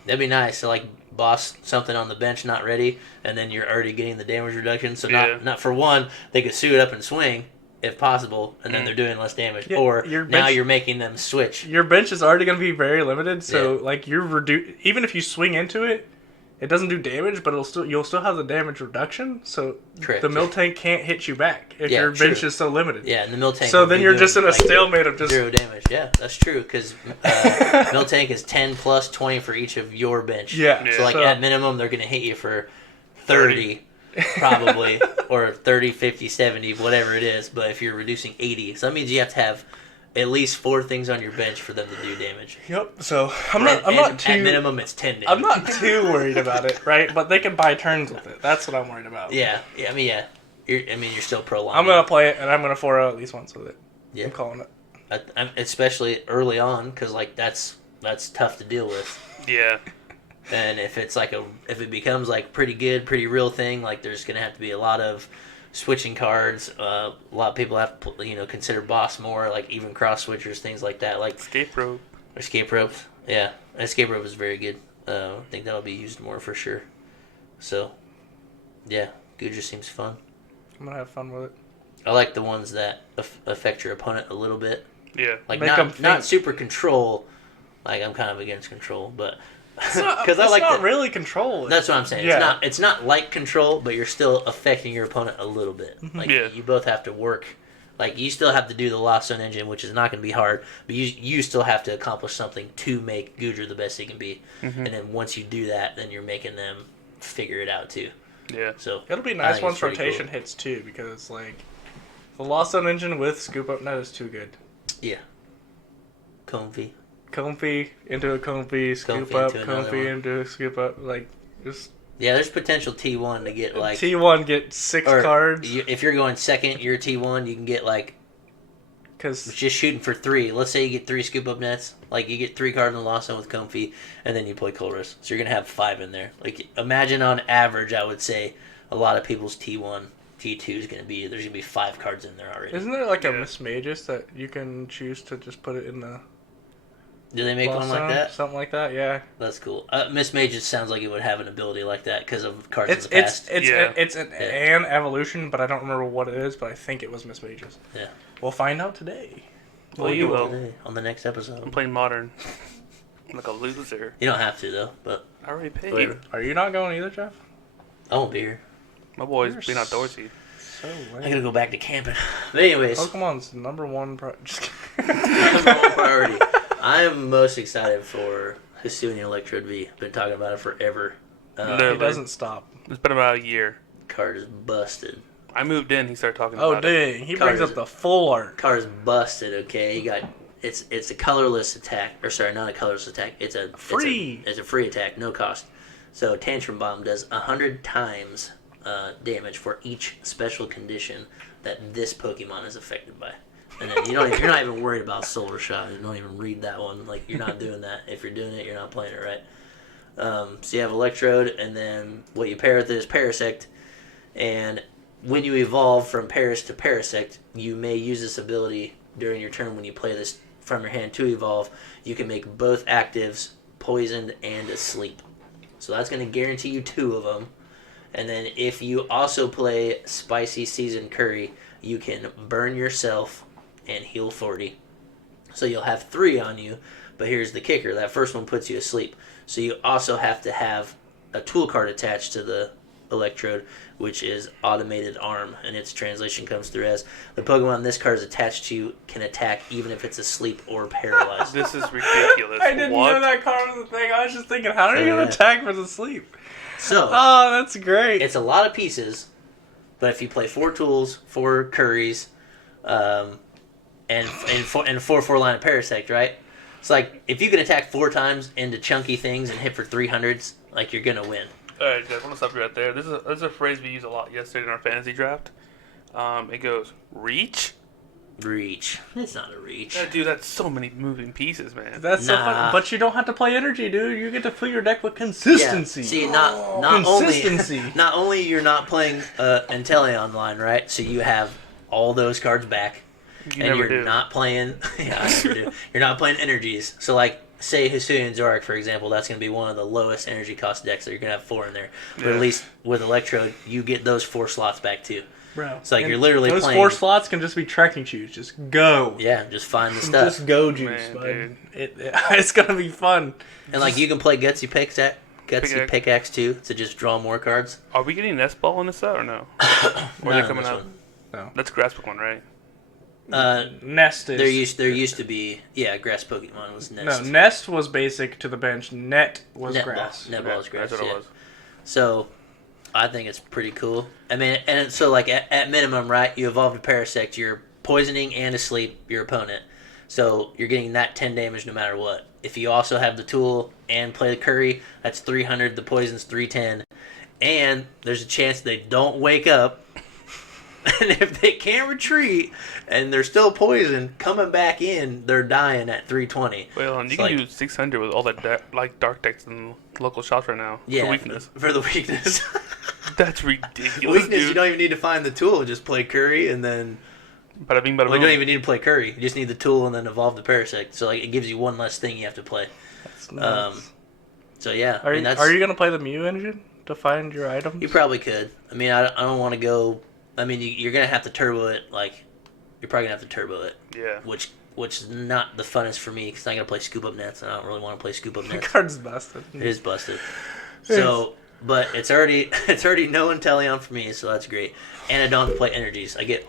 That'd be nice to like boss something on the bench not ready, and then you're already getting the damage reduction. So not for one, they could suit up and swing if possible, and then they're doing less damage. Yeah, or now you're making them switch. Your bench is already going to be very limited, so like you're even if you swing into it, it doesn't do damage, but you'll still have the damage reduction. So the Miltank can't hit you back if your bench is so limited. Yeah, and the Miltank. So then you're just in a stalemate of just 0 damage. Yeah, that's true because Miltank is 10 plus 20 for each of your bench. Yeah. So like at minimum, they're gonna hit you for 30. Probably, or 30, 50, 70, whatever it is. But if you're reducing 80, so that means you have to have at least 4 things on your bench for them to do damage. Yep. So I'm not too. At minimum, it's 10 damage. I'm not too worried about it, right? But they can buy turns with it. That's what I'm worried about. Yeah. I mean, you're still prolonging. I'm gonna play it, and I'm gonna 4-0 at least once with it. Yeah. I'm calling it. Especially early on, because like that's tough to deal with. Yeah. And if it becomes like pretty good, pretty real thing, like there's gonna have to be a lot of switching cards. A lot of people have to consider boss more, like even cross switchers, things like that. Like escape rope. Yeah, escape rope is very good. I think that'll be used more for sure. So, yeah, Goodra seems fun. I'm gonna have fun with it. I like the ones that affect your opponent a little bit. Yeah, like not super control. Like I'm kind of against control, but. Because I like not really control. That's what I'm saying. Yeah. It's not like control, but you're still affecting your opponent a little bit. Like you both have to work. Like you still have to do the Lost Zone engine, which is not going to be hard, but you still have to accomplish something to make Goodra the best he can be. Mm-hmm. And then once you do that, then you're making them figure it out too. Yeah. So it'll be nice once rotation hits too, because like the Lost Zone engine with Scoop Up Net is too good. Yeah. Comfy into a comfy, scoop up, comfy into a scoop up, like just. Yeah, there's potential T1 to get like T1 get 6 cards. If you're going second, you're T1. You can get like because just shooting for 3. Let's say you get 3 scoop up nets, like you get 3 cards in the Lost Zone with Comfy, and then you play Colress. So you're gonna have 5 in there. Like imagine on average, I would say a lot of people's T1, T2 is gonna be there's gonna be 5 cards in there already. Isn't there like a Miss Magus that you can choose to just put it in the? Do they make one like that? Something like that, yeah. That's cool. Miss Magus sounds like it would have an ability like that because of cards in the past. It's an evolution, but I don't remember what it is, but I think it was Miss Magus. Yeah. We'll find out today. Well, you will. On the next episode. I'm playing Modern. I'm like a loser. You don't have to, though, but... I already paid. Are you not going either, Jeff? I won't be here. My boy's being outdoorsy. So lame. I gotta go back to camping. But anyways... Pokemon's number one Just number one priority. I am most excited for Hisuian Electrode V. Been talking about it forever. It doesn't stop. It's been about a year. Card is busted. I moved in, he started talking about it. Oh, dang. He brings up the full art. Card is busted, okay? You got... It's a colorless attack. Or sorry, not a colorless attack. It's a free attack, no cost. So Tantrum Bomb does 100 times damage for each special condition that this Pokemon is affected by. And then you're not even worried about Solar Shot. You don't even read that one. Like, you're not doing that. If you're doing it, you're not playing it right. So you have Electrode, and then what you pair with it is Parasect. And when you evolve from Paras to Parasect, you may use this ability during your turn when you play this from your hand to evolve. You can make both actives poisoned and asleep. So that's going to guarantee you 2 of them. And then if you also play Spicy Seasoned Curry, you can burn yourself and heal 40. So you'll have 3 on you, but here's the kicker. That first one puts you asleep. So you also have to have a tool card attached to the Electrode, which is Automated Arm, and its translation comes through as the Pokemon this card is attached to can attack even if it's asleep or paralyzed. This is ridiculous. I didn't know that card was a thing. I was just thinking, how are you going to attack with asleep? So, that's great. It's a lot of pieces, but if you play 4 tools, 4 curries, and 4 line of Parasect, right? It's like, if you can attack 4 times into chunky things and hit for 300s, like, you're going to win. Alright, guys, I want to stop you right there. This is a phrase we used a lot yesterday in our fantasy draft. It goes, reach? Reach. It's not a reach. Yeah, dude, that's so many moving pieces, man. That's so fun. But you don't have to play energy, dude. You get to fill your deck with consistency. Yeah. See, not consistency. Not only you're not playing Inteleon line, right? So you have all those cards back. You're not playing. Yeah, I never do. You're not playing energies. So like, say Hisuian Zorak, for example, that's going to be one of the lowest energy cost decks. So you're going to have 4 in there. But at least with Electrode, you get those 4 slots back too. Bro, it's like you're literally those playing. 4 slots can just be tracking shoes. Just go. Yeah, just find the stuff. Just go juice, bud. It's gonna be fun. And like you can play Gutsy Pickaxe too to just draw more cards. Are we getting Nest Ball in this set or no? Or are they coming out? No, that's Grass Pokemon, right? Nest is. There used to be Grass Pokemon was Nest. No, Nest was basic to the bench. Net was grass. Net Ball was grass. That's what it was. So, I think it's pretty cool. I mean, and so like at minimum, right? You evolve to Parasect, you're poisoning and asleep your opponent, so you're getting that 10 damage no matter what. If you also have the tool and play the Curry, that's 300. The poison's 310, and there's a chance they don't wake up. And if they can't retreat and they're still poisoned, coming back in, they're dying at 320. Well, and you can do 600 with all that dark decks in local shops right now. Yeah, for weakness. For the weakness. That's ridiculous. Weakness, dude. You don't even need to find the tool. Just play Curry and then. Bada bing, bada boom. You don't even need to play Curry. You just need the tool and then evolve the Parasect. So like it gives you one less thing you have to play. That's nice. So yeah. Are you gonna play the Mew engine to find your items? You probably could. I mean, I don't want to go. I mean, you're gonna have to turbo it. Like, you're probably gonna have to turbo it. Yeah. Which is not the funnest for me because I'm gonna play Scoop Up Nets, and I don't really want to play Scoop Up Nets. The card's busted. It is busted. So, but it's already no Inteleon for me, so that's great. And I don't have to play energies. I get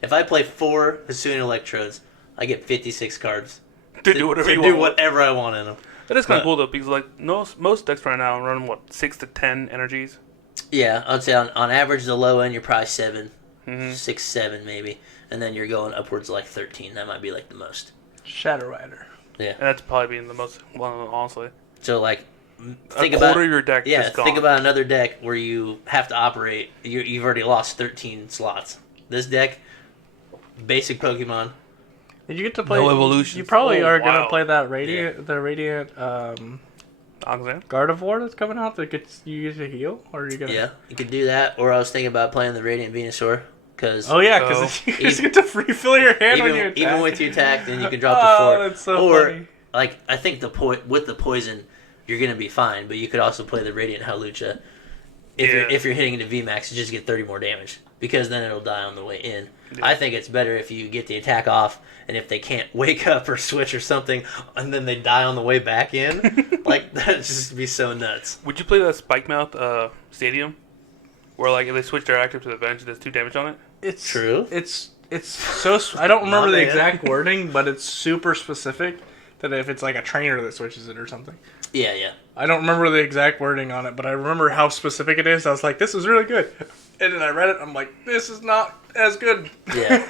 if I play 4 Hisuian Electrodes, I get 56 cards to do whatever I want in them. That is kind of cool though, because like most decks right now run 6 to 10 energies. Yeah, I'd say on average, the low end, you're probably 7, mm-hmm. 6, 7 maybe. And then you're going upwards like 13. That might be like the most. Shadow Rider. Yeah. And that's probably being the most, well, honestly. So, like, think about your deck. Yeah, think about another deck where you have to operate. You've already lost 13 slots. This deck, basic Pokemon. Did you get to play? No evolution. You probably are going to play that Radiant Gardevoir that's coming out that gets you use to heal, or are you gonna? Yeah, you could do that. Or I was thinking about playing the Radiant Venusaur, because you just get to refill your hand when you attack. Even with your attack, then you can drop the 4. That's so funny. Like I think with the poison, you're gonna be fine. But you could also play the Radiant Hawlucha. If you're hitting into VMAX, you just get 30 more damage because then it'll die on the way in. Yeah. I think it's better if you get the attack off, and if they can't wake up or switch or something, and then they die on the way back in, like that'd just be so nuts. Would you play that Spike Mouth Stadium, where like if they switch their active to the bench, it does 2 damage on it? It's true. It's so I don't remember the exact wording, but it's super specific that if it's like a trainer that switches it or something. Yeah. I don't remember the exact wording on it, but I remember how specific it is. I was like, this is really good. And then I read it, I'm like, this is not as good. Yeah.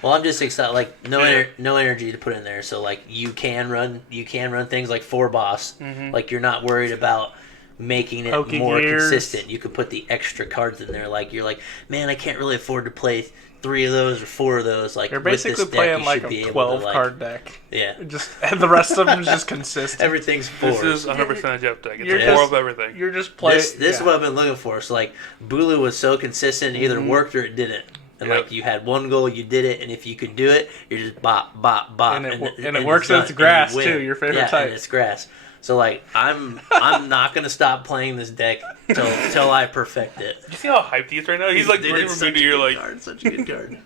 Well, I'm just excited. Like, no energy to put in there. So, like, you can run things like 4 boss. Mm-hmm. Like, you're not worried about making it more consistent. You could put the extra cards in there. Like you're like, man, I can't really afford to play 3 of those or 4 of those. Like you're basically playing like a 12 card deck. Yeah, and the rest of them is just consistent. Everything's 4. This is 100% a Jeff deck. It's 4 of everything. You're just playing. This is what I've been looking for. So like, Bulu was so consistent, it either worked or it didn't. And like, you had one goal, you did it, and if you could do it, you're just bop, bop, bop, and it works. It's grass too. Your favorite type. And it's grass. So like, I'm not gonna stop playing this deck till I perfect it. You see how hyped he is right now? He's like ready for me to hear like such a good card.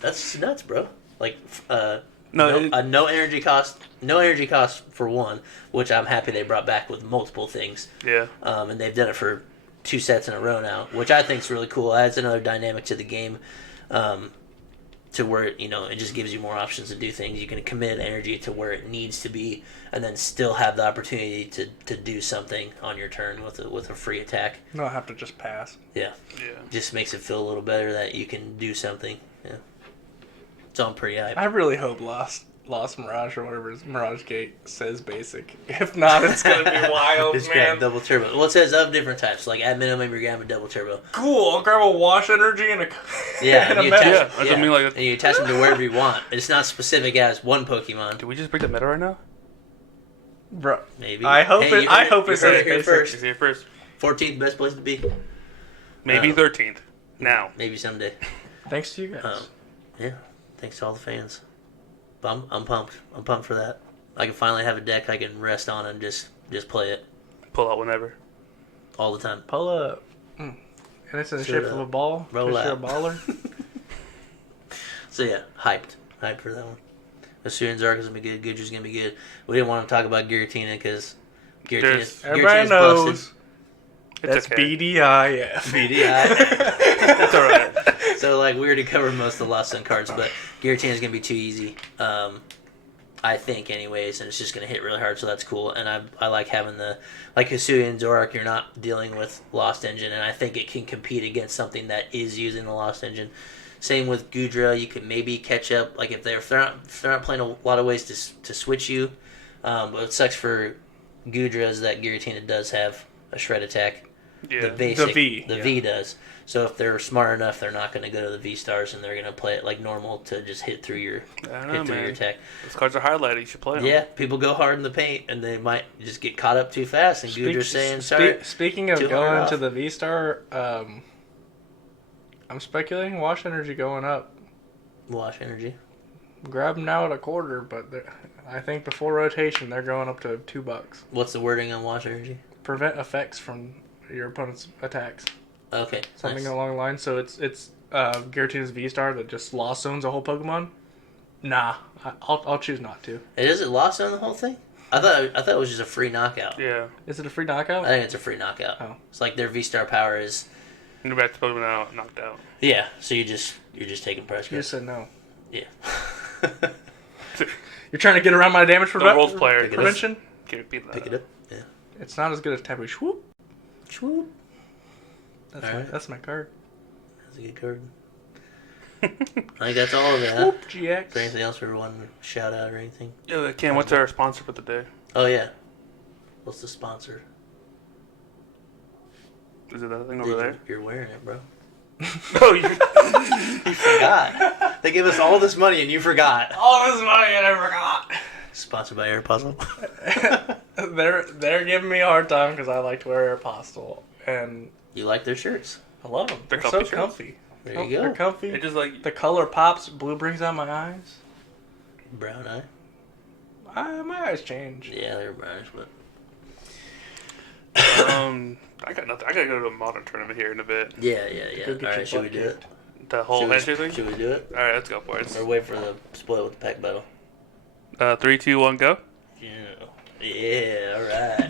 That's nuts, bro. Like, no energy cost for one, which I'm happy they brought back with multiple things. Yeah. And they've done it for 2 sets in a row now, which I think is really cool. Adds another dynamic to the game, to where it just gives you more options to do things. You can commit energy to where it needs to be, and then still have the opportunity to do something on your turn with a free attack. You don't have to just pass. Yeah. Just makes it feel a little better that you can do something. Yeah. So I'm pretty hyped. I really hope Lost Mirage or whatever Mirage Gate says basic. If not, it's gonna be wild, just man. grab double turbo. Well, it says of different types. Like at minimum, you're grabbing double turbo. Cool. I'll grab a wash energy and a and you attach them to wherever you want. It's not specific as one Pokemon. Did we just break the meta right now? Bro, maybe. I hope it says here basic. Here first. 14th best place to be. Maybe 13th. Now. Maybe someday. Thanks to you guys. Yeah. Thanks to all the fans. But I'm pumped. I'm pumped for that. I can finally have a deck I can rest on and just play it. Pull out whenever. All the time. Pull up. And it's in the shape of a ball. Roll out. You're a baller. So yeah, hyped. Hyped for that one. Assyrian Zark is going to be good. Gudra's going to be good. We didn't want to talk about Giratina because everybody knows. Busted. That's okay. BDIF. BDI. That's alright. So like, we already covered most of the Lost Sun cards, but Giratina is going to be too easy. I think anyways, and it's just going to hit really hard, so that's cool. And I like having like Hisuian and Zorak, you're not dealing with Lost Engine, and I think it can compete against something that is using the Lost Engine. Same with Gudra, you can maybe catch up, like if they're not playing a lot of ways to switch you. But what sucks for Gudra is that Giratina does have a shred attack. Yeah. The V does. So if they're smart enough, they're not going to go to the V stars and they're going to play it like normal to just hit through your your attack. Those cards are highlighted. You should play them. Yeah, people go hard in the paint and they might just get caught up too fast. And Gudra's saying, "Sorry." Speaking of going to the V star, I'm speculating Wash Energy going up. Wash Energy. Grab them now at a quarter, but I think before rotation they're going up to $2. What's the wording on Wash Energy? Prevent effects from your opponent's attacks. Okay. Something along the line. So it's Giratina's V-Star that just Lost Zones a whole Pokemon? Nah. I'll choose not to. Is it Lost Zone the whole thing? I thought it was just a free knockout. Yeah. Is it a free knockout? I think it's a free knockout. Oh. It's like their V-Star power is... And you're back to Pokemon now, knocked out. Yeah, so you're just taking press. You just said no. Yeah. You're trying to get around my damage prevention? Pick it up. Yeah. It's not as good as Taboo. Swoop. Swoop. That's my card. That's a good card. I think that's all of that. Swoop GX. Is there anything else we want to shout out or anything? Yeah, Cam, what's our sponsor for the day? Oh, yeah. What's the sponsor? Is it that thing over there? You're wearing it, bro. Oh, you forgot. They give us all this money and you forgot. All this money and I forgot. Sponsored by Aeropostale. They're giving me a hard time because I like to wear Aeropostale, and you like their shirts. I love them. They're so comfy comfy. There you go. They're comfy. It just like the color pops. Blue brings out my eyes. Brown eye. My eyes change. Yeah, they're brownish, but. I got nothing. I gotta go to a modern tournament here in a bit. Yeah. All right, should we do it? The whole handshake thing? Should we do it? All right, let's go for it. Or wait for the split with the pack battle. 3, 2, 1, go. Yeah. All right.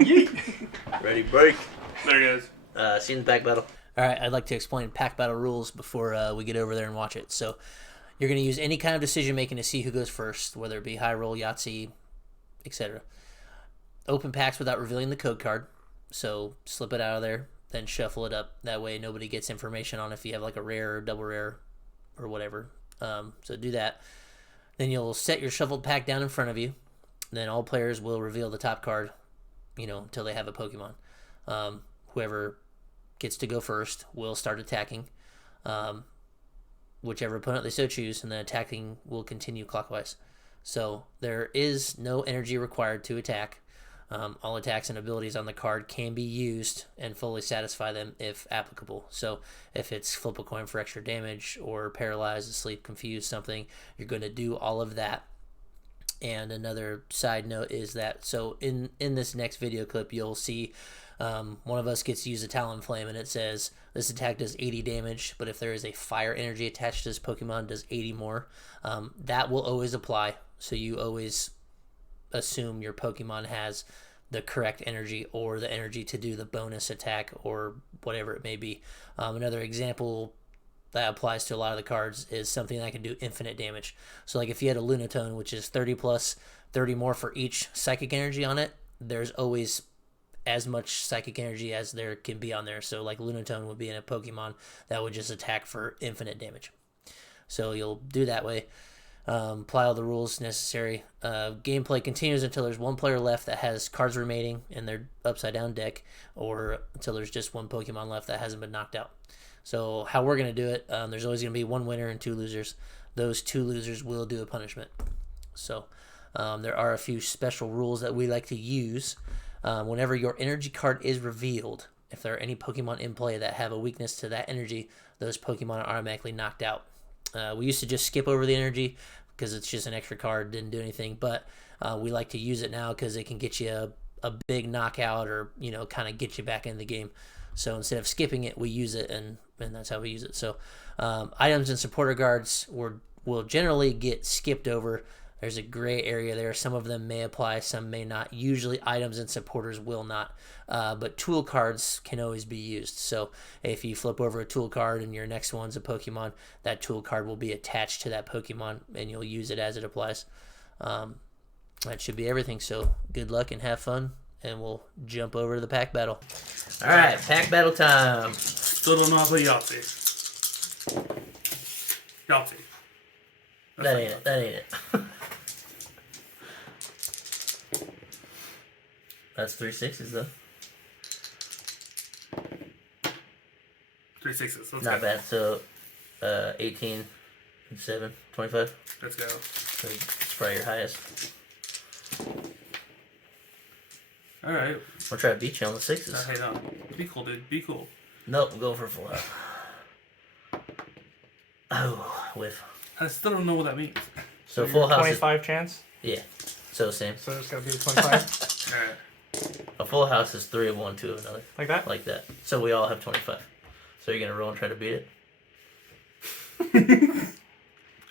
Ready, break. There it is. Seen the pack battle. All right, I'd like to explain pack battle rules before we get over there and watch it. So, you're going to use any kind of decision making to see who goes first, whether it be high roll, Yahtzee, etc. Open packs without revealing the code card. So slip it out of there, then shuffle it up. That way nobody gets information on if you have like a rare or double rare or whatever. So do that. Then you'll set your shuffled pack down in front of you. Then all players will reveal the top card, until they have a Pokemon. Whoever gets to go first will start attacking. Whichever opponent they so choose, and then attacking will continue clockwise. So there is no energy required to attack. All attacks and abilities on the card can be used and fully satisfy them if applicable. So if it's flip a coin for extra damage or paralyze, asleep, confuse something, you're going to do all of that. And another side note is that, so in this next video clip, you'll see one of us gets to use a Talon Flame, and it says this attack does 80 damage, but if there is a fire energy attached to this Pokemon, it does 80 more. That will always apply, so you always assume your Pokemon has the correct energy or the energy to do the bonus attack or whatever it may be. Another example that applies to a lot of the cards is something that can do infinite damage. So like if you had a Lunatone, which is 30 plus 30 more for each psychic energy on it, there's always as much psychic energy as there can be on there. So like Lunatone would be in a Pokemon that would just attack for infinite damage. So you'll do that way. Apply all the rules necessary. Gameplay continues until there's one player left that has cards remaining in their upside down deck, or until there's just one Pokemon left that hasn't been knocked out. So how we're going to do it, there's always going to be one winner and 2 losers. Those 2 losers will do a punishment. So there are a few special rules that we like to use. Whenever your energy card is revealed, if there are any Pokemon in play that have a weakness to that energy, those Pokemon are automatically knocked out. We used to just skip over the energy because it's just an extra card, didn't do anything, but we like to use it now because it can get you a big knockout or, kind of get you back in the game. So instead of skipping it, we use it, and that's how we use it. So items and supporter guards will generally get skipped over. There's a gray area there. Some of them may apply, some may not. Usually items and supporters will not. But tool cards can always be used. So if you flip over a tool card and your next one's a Pokemon, that tool card will be attached to that Pokemon, and you'll use it as it applies. That should be everything. So good luck and have fun, and we'll jump over to the pack battle. All right, pack battle time. Still don't know how to play Yahtzee. Yahtzee. That ain't it. That's 3 6s though. 3 6s. Let's Not go. bad. So 18 and 7, 25. Let's go. So it's probably your highest. Alright. We'll try to beat you on the 6s. Hey, no. Be cool, dude. Be cool. Nope, I'm going for full house. Oh, whiff. I still don't know what that means. So full house 25 chance? Yeah. So same. So it's got to be a 25? Alright. A full house is 3 of one, 2 of another. Like that? Like that. So we all have 25. So you're going to roll and try to beat it?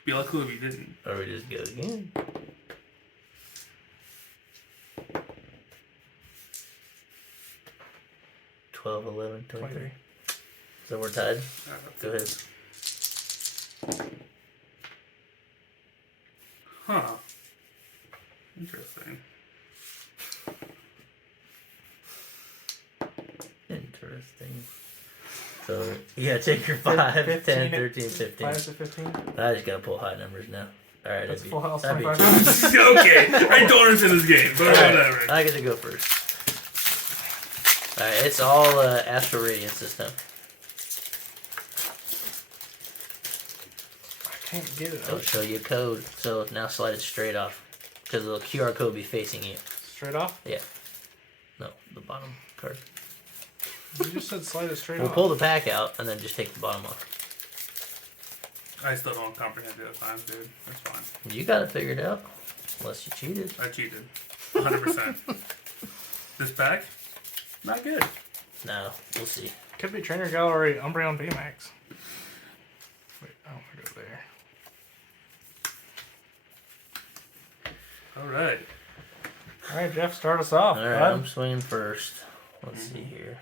Be like cool if you didn't. Or we just go again? $12, $11, 23. So we're tied? Go ahead. Huh. Interesting. Interesting. So you gotta take your 5, 10, 13, 15. 5 to 15? I just gotta pull high numbers now. Alright, That's full house, that'd be 25. Okay, I don't understand this game, but whatever. I get to go first. Alright, it's all Astral Radiance this time. I can't get it. I'll show you a code. So now slide it straight off. Because the QR code will be facing you. Straight off? Yeah. No, the bottom card. You just said slide it straight We'll off. pull the pack out and then just take the bottom off. I still don't comprehend it at times, dude. That's fine. You got it figured out. Unless you cheated. I cheated. 100%. This pack? Not good. No, we'll see. Could be Trainer Gallery Umbreon VMAX. Wait, I don't want to go there. Alright. Alright, Jeff, start us off. Alright, bud. I'm swinging first. Let's see here.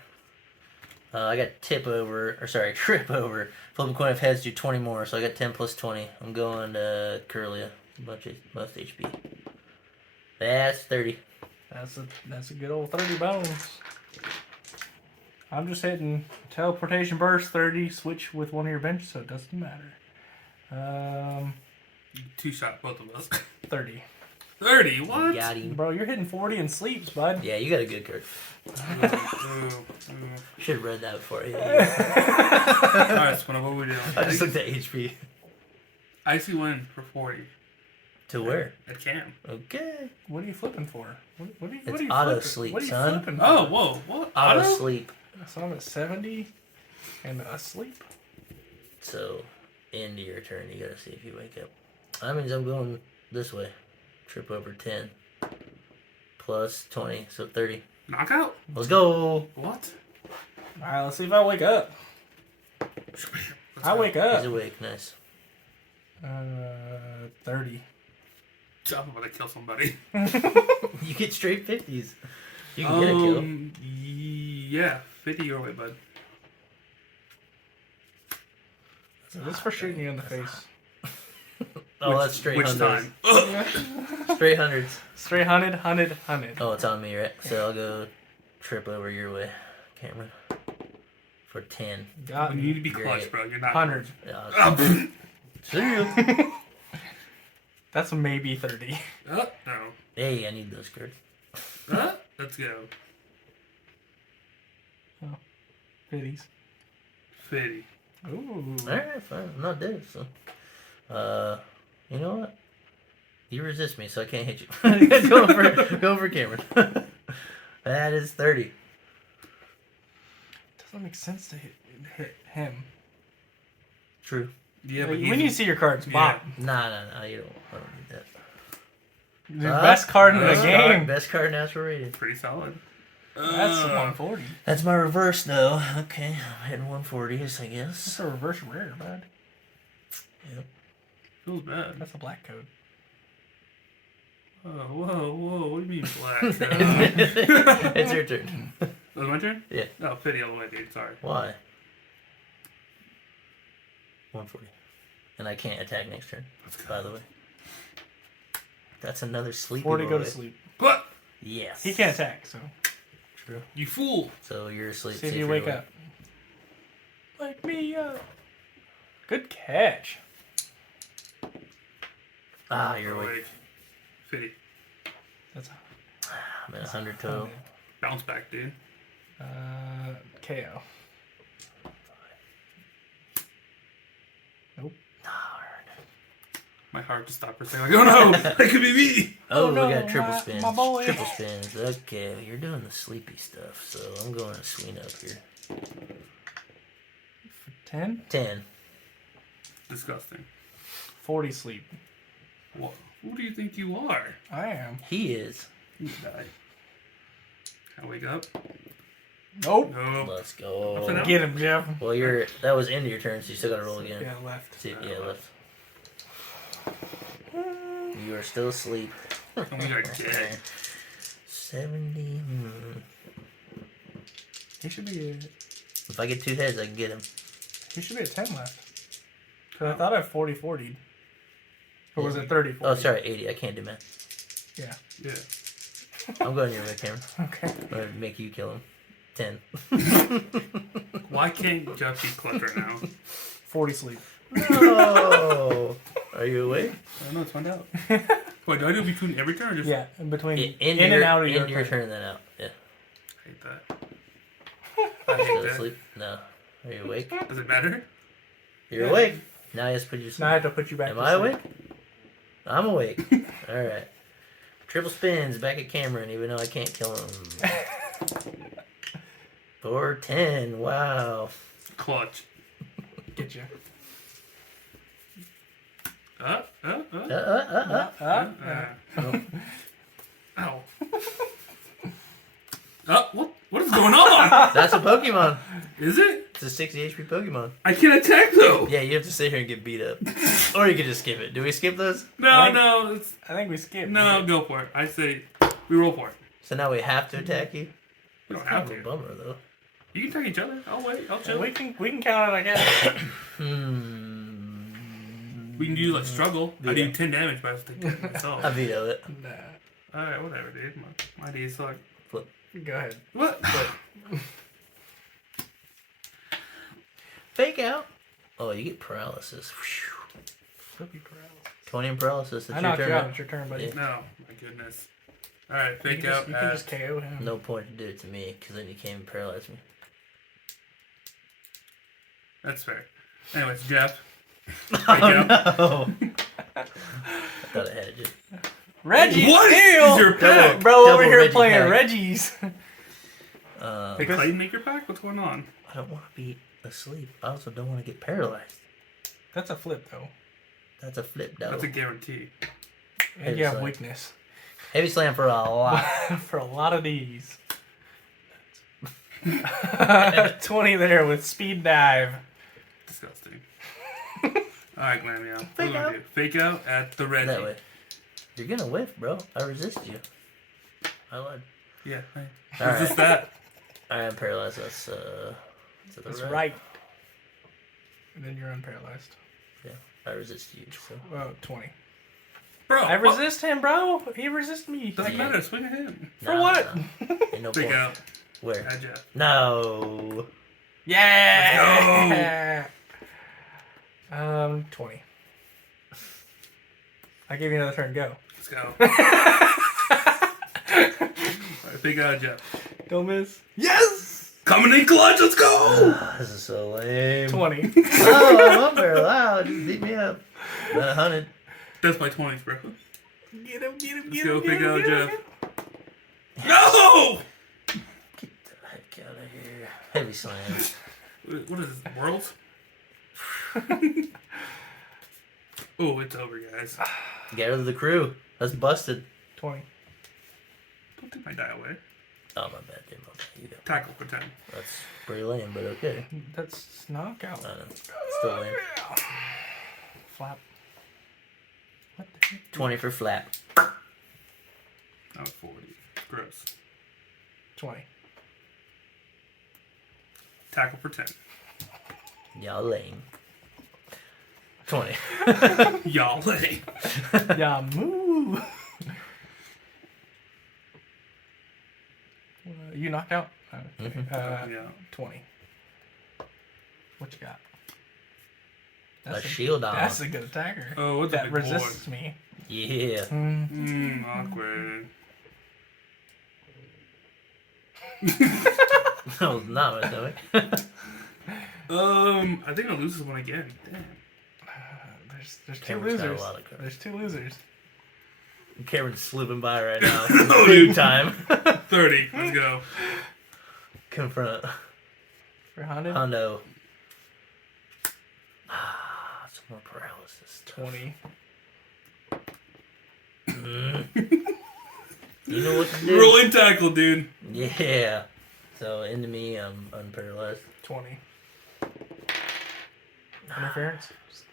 I got trip over. Flip a coin if heads do 20 more, so I got 10 plus 20. I'm going to Curlia. Most HP. That's 30. That's a good old 30 bones. I'm just hitting teleportation burst 30, switch with one of your benches, so it doesn't matter. 2-shot, both of us. 30. 30? What? Got him. Bro, you're hitting 40 in sleeps, bud. Yeah, you got a good card. Ooh. Should have read that before you. Alright, Spino, what are we doing? I just looked at HP. Icy win for 40. To where? At Cam. Okay. What are you flipping for? What are you It's flipping? auto sleep, What are you son. flipping for? Oh, whoa. What? Auto sleep. So I'm at 70 and asleep. So, end of your turn, you gotta see if you wake up. That means I'm going this way. Trip over 10. Plus 20, so 30. Knockout? Let's go. What? Alright, let's see if I wake up. I wake up. He's awake, nice. 30. I'm about to kill somebody. You get straight 50s. You can get a kill. Yeah, 50 your way, bud. So this for shooting you in the face. Oh, that's straight Which hundreds. time? Straight hundreds. Straight 100. Oh, it's on me, right? So I'll go trip over your way, Cameron. For 10. Got You me. need to be clutch, bro. You're not 100. Yeah, see you. That's maybe 30. No. Hey, I need those cards. Let's go. 50s. 50. Ooh. Alright, fine. I'm not dead, so. You know what? You resist me, so I can't hit you. go for Cameron. That is 30. Doesn't make sense to hit him. True. Yeah, Like, but we need to see your cards. Bob. Nah, you don't. I don't need that. The best card in the game. Best card natural rated. pretty solid. That's 140. That's my reverse, though. Okay, I'm hitting 140s, I guess. That's a reverse rare, bud. Yep. Feels bad. That's a black code. Oh, whoa. What do you mean black? It's your turn. Was it my turn? Yeah. No, 50 all the way, dude. Sorry. Why? 140. And I can't attack next turn, by the way. That's another sleepy 40 boy. go to sleep. But Yes. He can't attack, so. True. you fool. So you're asleep. See if see you you're wake awake. up. Wake me up. Good catch. Ah, you're awake. Awake. 50. That's I'm at 100 total. Bounce back, dude. KO. Nope. My heart just stopped for a second. Like, oh no, that could be me. Oh, no, we got triple my spins. boy. Triple spins. Okay, you're doing the sleepy stuff, so I'm going to swing up here. 10? 10. Disgusting. 40 sleep. What? Who do you think you are? I am. He is. You die. I wake up. Nope. No. Let's go. Nothing else? Get him, Jeff. Well, that was into your turn, so you still got to roll again. Yeah, left. See, yeah, left. You are still asleep. And we are dead. 70. He should be. If I get 2 heads, I can get him. He should be at 10 left. Cause I thought I 40-40'd. Or was it 30-40? Oh, sorry, 80. I can't do math. Yeah. Yeah. I'm going your way, Cameron. Okay. I'm going to make you kill him. 10. Why can't Jeff be clutch right now? 40 sleep. No! Are you awake? I don't know. Let's find out. Wait, do I do it between every turn or just? Yeah, in between. In and out of your your turn, then out. Yeah. I hate that. I hate Still that. asleep? No. Are you awake? Does it matter? You're Yeah. awake. Now you have to put you to Now I sleep. have to put you back Am to I sleep. awake? I'm awake. Alright. Triple spins back at Cameron, even though I can't kill him. 4, 10. Wow. Clutch. Get you. Ow. What is going on? That's a Pokemon. Is it? It's a 60 HP Pokemon. I can't attack though. Yeah, you have to sit here and get beat up. Or you could just skip it. Do we skip those? No. I think we skipped. No, go for it. I say we roll for it. So now we have to attack you? We don't Kind have of a to. bummer, though. You can attack each other. I'll wait. I'll chill. We can count it, I guess. We can do like struggle. I Yeah. do 10 damage, but I have to take 10 myself. I veto it. Nah. Alright, whatever, dude. My D suck. Flip. Go ahead. What? Fake out. Oh, you get paralysis. Whew. Flippy paralysis. 20 and paralysis. It's I your knocked turn. you out. It's your turn, buddy. Yeah. No, my goodness. All right, You fake can, out. just, you can just KO him. No point to do it to me, because then you came and paralyzed me. That's fair. Anyways, Jeff. Oh, no. I thought I had you. Reggie, What steal! is your pack? Bro, over Double here Reggie playing pack. Reggie's. The Clayton Maker pack? What's going on? I don't want to be asleep. I also don't want to get paralyzed. That's a flip, though. That's a flip, though. That's a guarantee. And you have weakness. Heavy slam for a lot. For a lot of these. 20 there with speed dive. Disgusting. Alright, Glam, yeah. What do we do? Fake out at the Reggie. That way. You're gonna whiff, bro. I resist you. I lied. Yeah, hey. All Resist that. I am paralyzed. That's to the That's right. right. And then you're unparalyzed. Yeah, I resist you. So. Well, 20. Bro, I resist him, bro. He resists me. Doesn't matter. Swing at him. For what? Ain't no Fake point. out. Where? At Jeff. No. Yeah. 20. I give you another turn. Go. Let's go. Alright, fake out at Jeff. Don't miss. Yes. Coming in clutch. Let's go. This is so lame. 20. Oh, I'm unparalyzed. Wow, just beat me up. About 100. That's by 20s, bro. Get him, get him, Let's get go. him. Fake Get out him, at get Jeff. him. No! Get the heck out of here. Heavy slam. What is this? Worlds? Oh, it's over, guys. Get rid of the crew. That's busted. 20. Don't take my die away. Oh, my bad, dude. My bad. You go. Tackle for 10. That's pretty lame, but okay. That's knockout. I know. Still lame. Flap. What the heck? 20 for flap. That was 40. Gross. 20. Tackle for 10. Y'all lame. 20. Y'all lay. Yeah, move. You knocked out? Okay. Yeah. 20. What you got? A shield on. That's a good attacker. Oh, what's that big resists me. Yeah. Awkward. That was not my stomach. I think I'll lose this one again. Damn. There's two Cameron's got a losers. lot of cards. There's two losers. Cameron's slipping by right now. Oh, Big dude. time. 30. Let's go. Confront For 100? Hondo. Some more paralysis. 20. You know what to do. Rolling tackle, dude. Yeah. So into me, I'm unparalyzed. 20. Interference?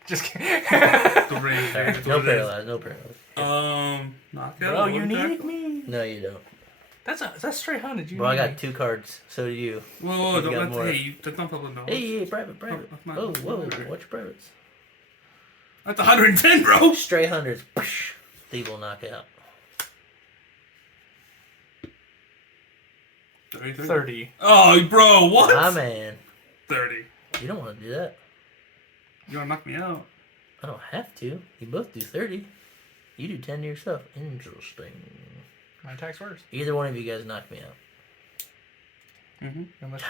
Just kidding. The range. Sorry, That's no what it is. paralyzed. No paralyzed. Knockout. Bro, you rolling need tackle? me. No, you don't. That's straight 100. You Bro, I need got me. 2 cards. So do you. Whoa, You don't got let more. hey, you, that's not public knowledge. Hey, private. that's not- Whoa, that's whoa. not- Watch your privates. That's 110, bro. Straight hundreds. Feeble knockout. 30. Oh, bro, what? My man. 30. You don't want to do that. You want to knock me out? I don't have to. You both do 30. You do 10 to yourself. Interesting. My attack's worse. Either one of you guys knock me out. Mm-hmm. Unless you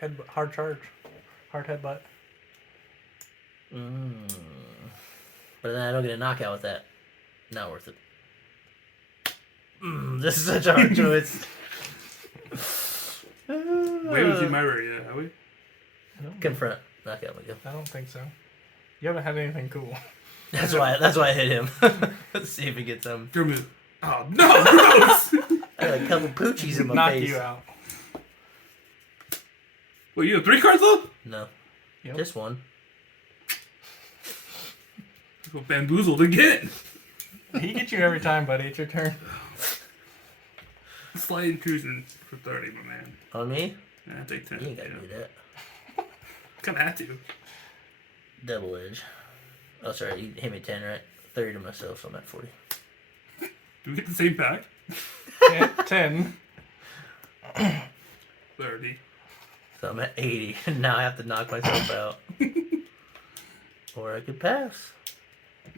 head hard charge. Hard headbutt. But then I don't get a knockout with that. Not worth it. This is such a hard choice. We haven't seen my rare yet, have we? Confront. Knockout, Miguel. I don't think so. You haven't had anything cool. That's why I hit him. Let's see if he gets some. Your move. Oh, no, gross! I got a couple poochies in my Knock face. you out. Well, you have 3 cards left? No. Yep. Just one. That's what bamboozled again. He gets you every time, buddy. It's your turn. Slight intrusion for 30, my man. On me? Yeah, take 10. You ain't gotta do that. Kind of had to. Double edge. Oh, sorry. You hit me 10, right? 30 to myself, so I'm at 40. Do we get the same pack? 10. 30. So I'm at 80. Now I have to knock myself out. Or I could pass.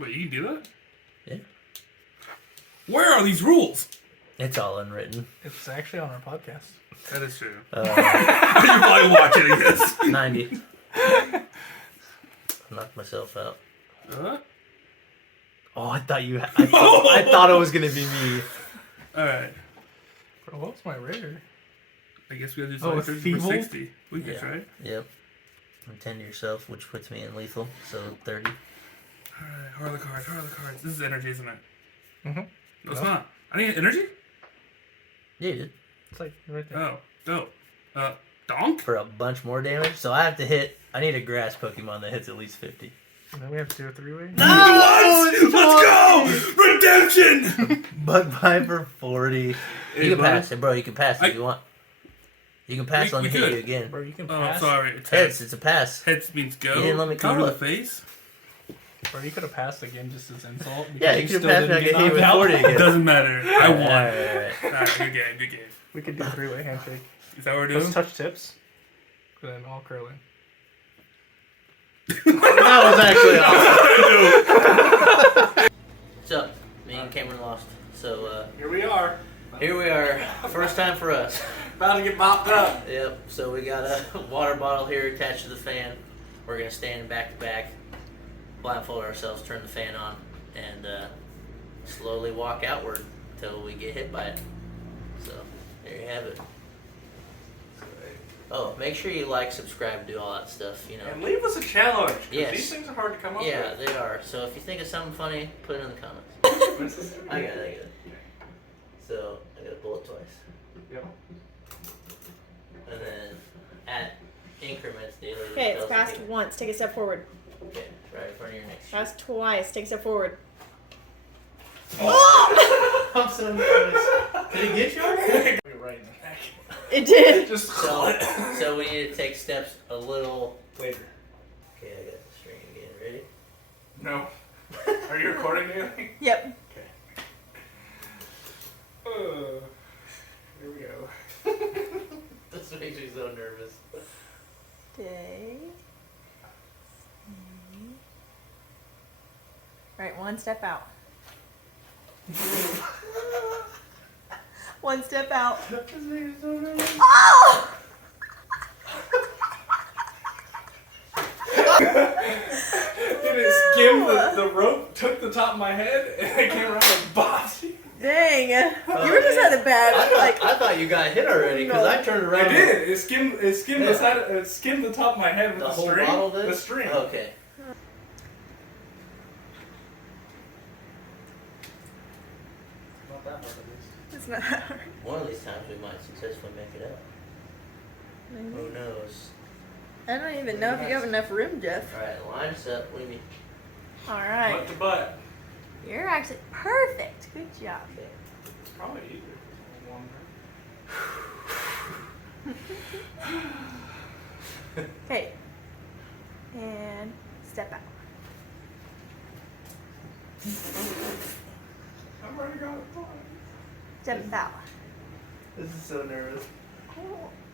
Wait, you can do that? Yeah. Where are these rules? It's all unwritten. It's actually on our podcast. That is true. Uh, You're probably watching this. 90. I knocked myself out. Oh, I thought you. I thought it was gonna be me. All right. Bro, what's my rare? I guess we have to do Oh, something feeble? for 60. We can try. Yep. And 10 to yourself, which puts me in lethal, so 30. Alright, how are the cards? How are the cards? This is energy, isn't it? Mm-hmm. No, it's not. I need energy? Yeah, you did. It's like right there. Oh, dope. Donk? For a bunch more damage, so I have to hit. I need a grass Pokemon that hits at least 50. And then we have to do a 3-way. What? Let's go! Redemption! Bug Viper 40. Hey, You can buddy. pass it, bro. You can pass if you want. You can pass. Let me hit you again. Bro, you can Oh, pass. sorry. It's Heads. It's a pass. Heads means go. You didn't let me go call to the it. face. Bro, you could have passed again just as insult. Yeah, you could have passed me. I get hit with 40 again. Doesn't matter. I won. Alright. Alright, good game, good game. We could do a 3-way handshake. Is that what we're doing? Let's touch tips. And then all curling. That was actually awesome. What's up? Me and Cameron lost. So, Here we are. here we are. First time for us. About to get bopped up. Yep. So we got a water bottle here attached to the fan. We're gonna stand back to back, blindfold ourselves, turn the fan on, and slowly walk outward until we get hit by it. So there you have it. Oh, make sure you like, subscribe, do all that stuff. You know. And leave us a challenge. 'Cause Yes. these things are hard to come up Yeah, with. they are. So if you think of something funny, put it in the comments. I got it. So I got a bullet twice. Yep. And then at increments daily. Okay, it's passed once. Take a step forward. Okay, right in front of your next. Passed twice. Take a step forward. I'm so nervous. Did it get you? Right in the neck. It did. Just So we need to take steps a little later. Okay, I got the string again. Ready? No. Are you recording anything? Yep. Here we go. This makes me so nervous. Okay. Alright, one step out. One step out. This makes me so nervous. Oh! Did it skim the rope, took the top of my head, and I came around and bopped you. Dang. You were just at a bad, I thought you got hit already because I turned around. I did. It skimmed the side. It skimmed the top of my head with The the whole string. bottle did? The string. Okay. Not that much, at least. It's not that hard. One of these times we might successfully make it out. Who knows? I don't even know if you have enough room, Jeff. Alright, line us up. What do you mean? Alright. Butt to butt. You're actually perfect. Good job. It's probably easier. Okay. And step out. I'm already got it. Step out. This is so nervous.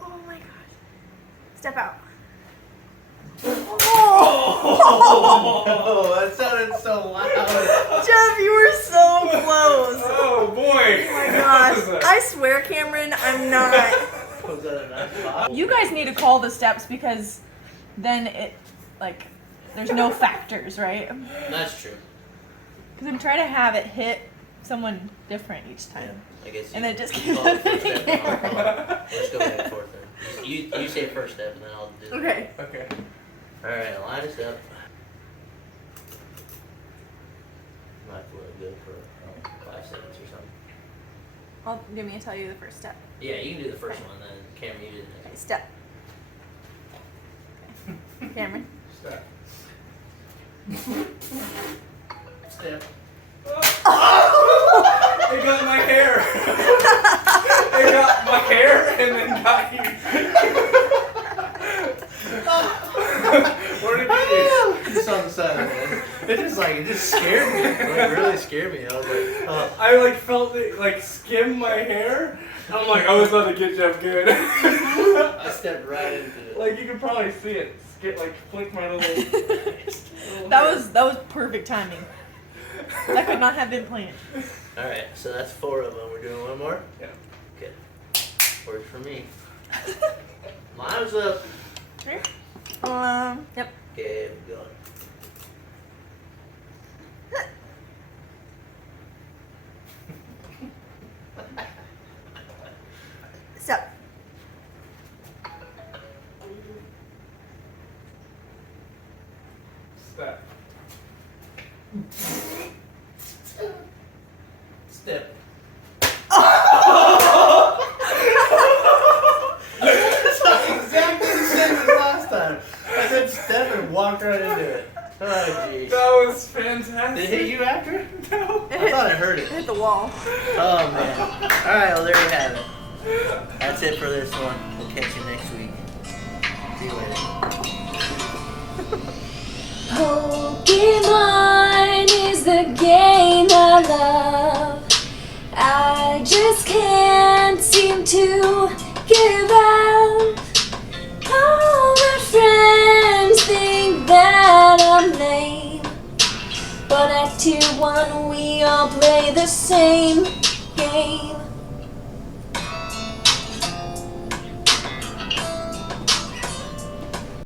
Oh my gosh. Step out. Oh, that sounded so loud. Jeff, you were so close. Oh boy! Oh my gosh. I swear, Cameron, I'm not. Was that a nice bottle? You guys need to call the steps because then it, like, there's no factors, right? That's true. Because I'm trying to have it hit someone different each Yeah, time. I guess. And then it just you keeps call it first step and I'll happening. call it. Let's go back and forth then. You say first step and then I'll do. Okay. Okay. Alright, line us up. Might have to let it go for 5 seconds or something. I'll give me to tell you the first step. Yeah, you can do the first one, then Cameron, you do the next. Step. Okay. Cameron. Step. Step. It got my hair. It got my hair and then got you. Where did you? Just on the side of it. It just scared me. It really scared me. I was like, oh. I like felt it like skim my hair. I'm like, I was about to get Jeff good. I stepped right into it. Like you can probably see it. Like flick my little. That was perfect timing. That could not have been planned. Alright, so that's 4 of them. We're doing one more? Yeah. Okay. Works for me. Mine's up. Yep. Okay, we're going. Step. Step. Step. Exactly the same as last time. I said step and walked right into it. Oh, jeez. That was fantastic. Did it hit you after? No. I thought I heard it. Hit the wall. Oh, man. Alright, well, there you have it. That's it for this one. We'll catch you next week. See you later. Pokemon is the game I love. I just can't seem to give out. All my friends think that I'm lame, but at Tier 1 we all play the same game.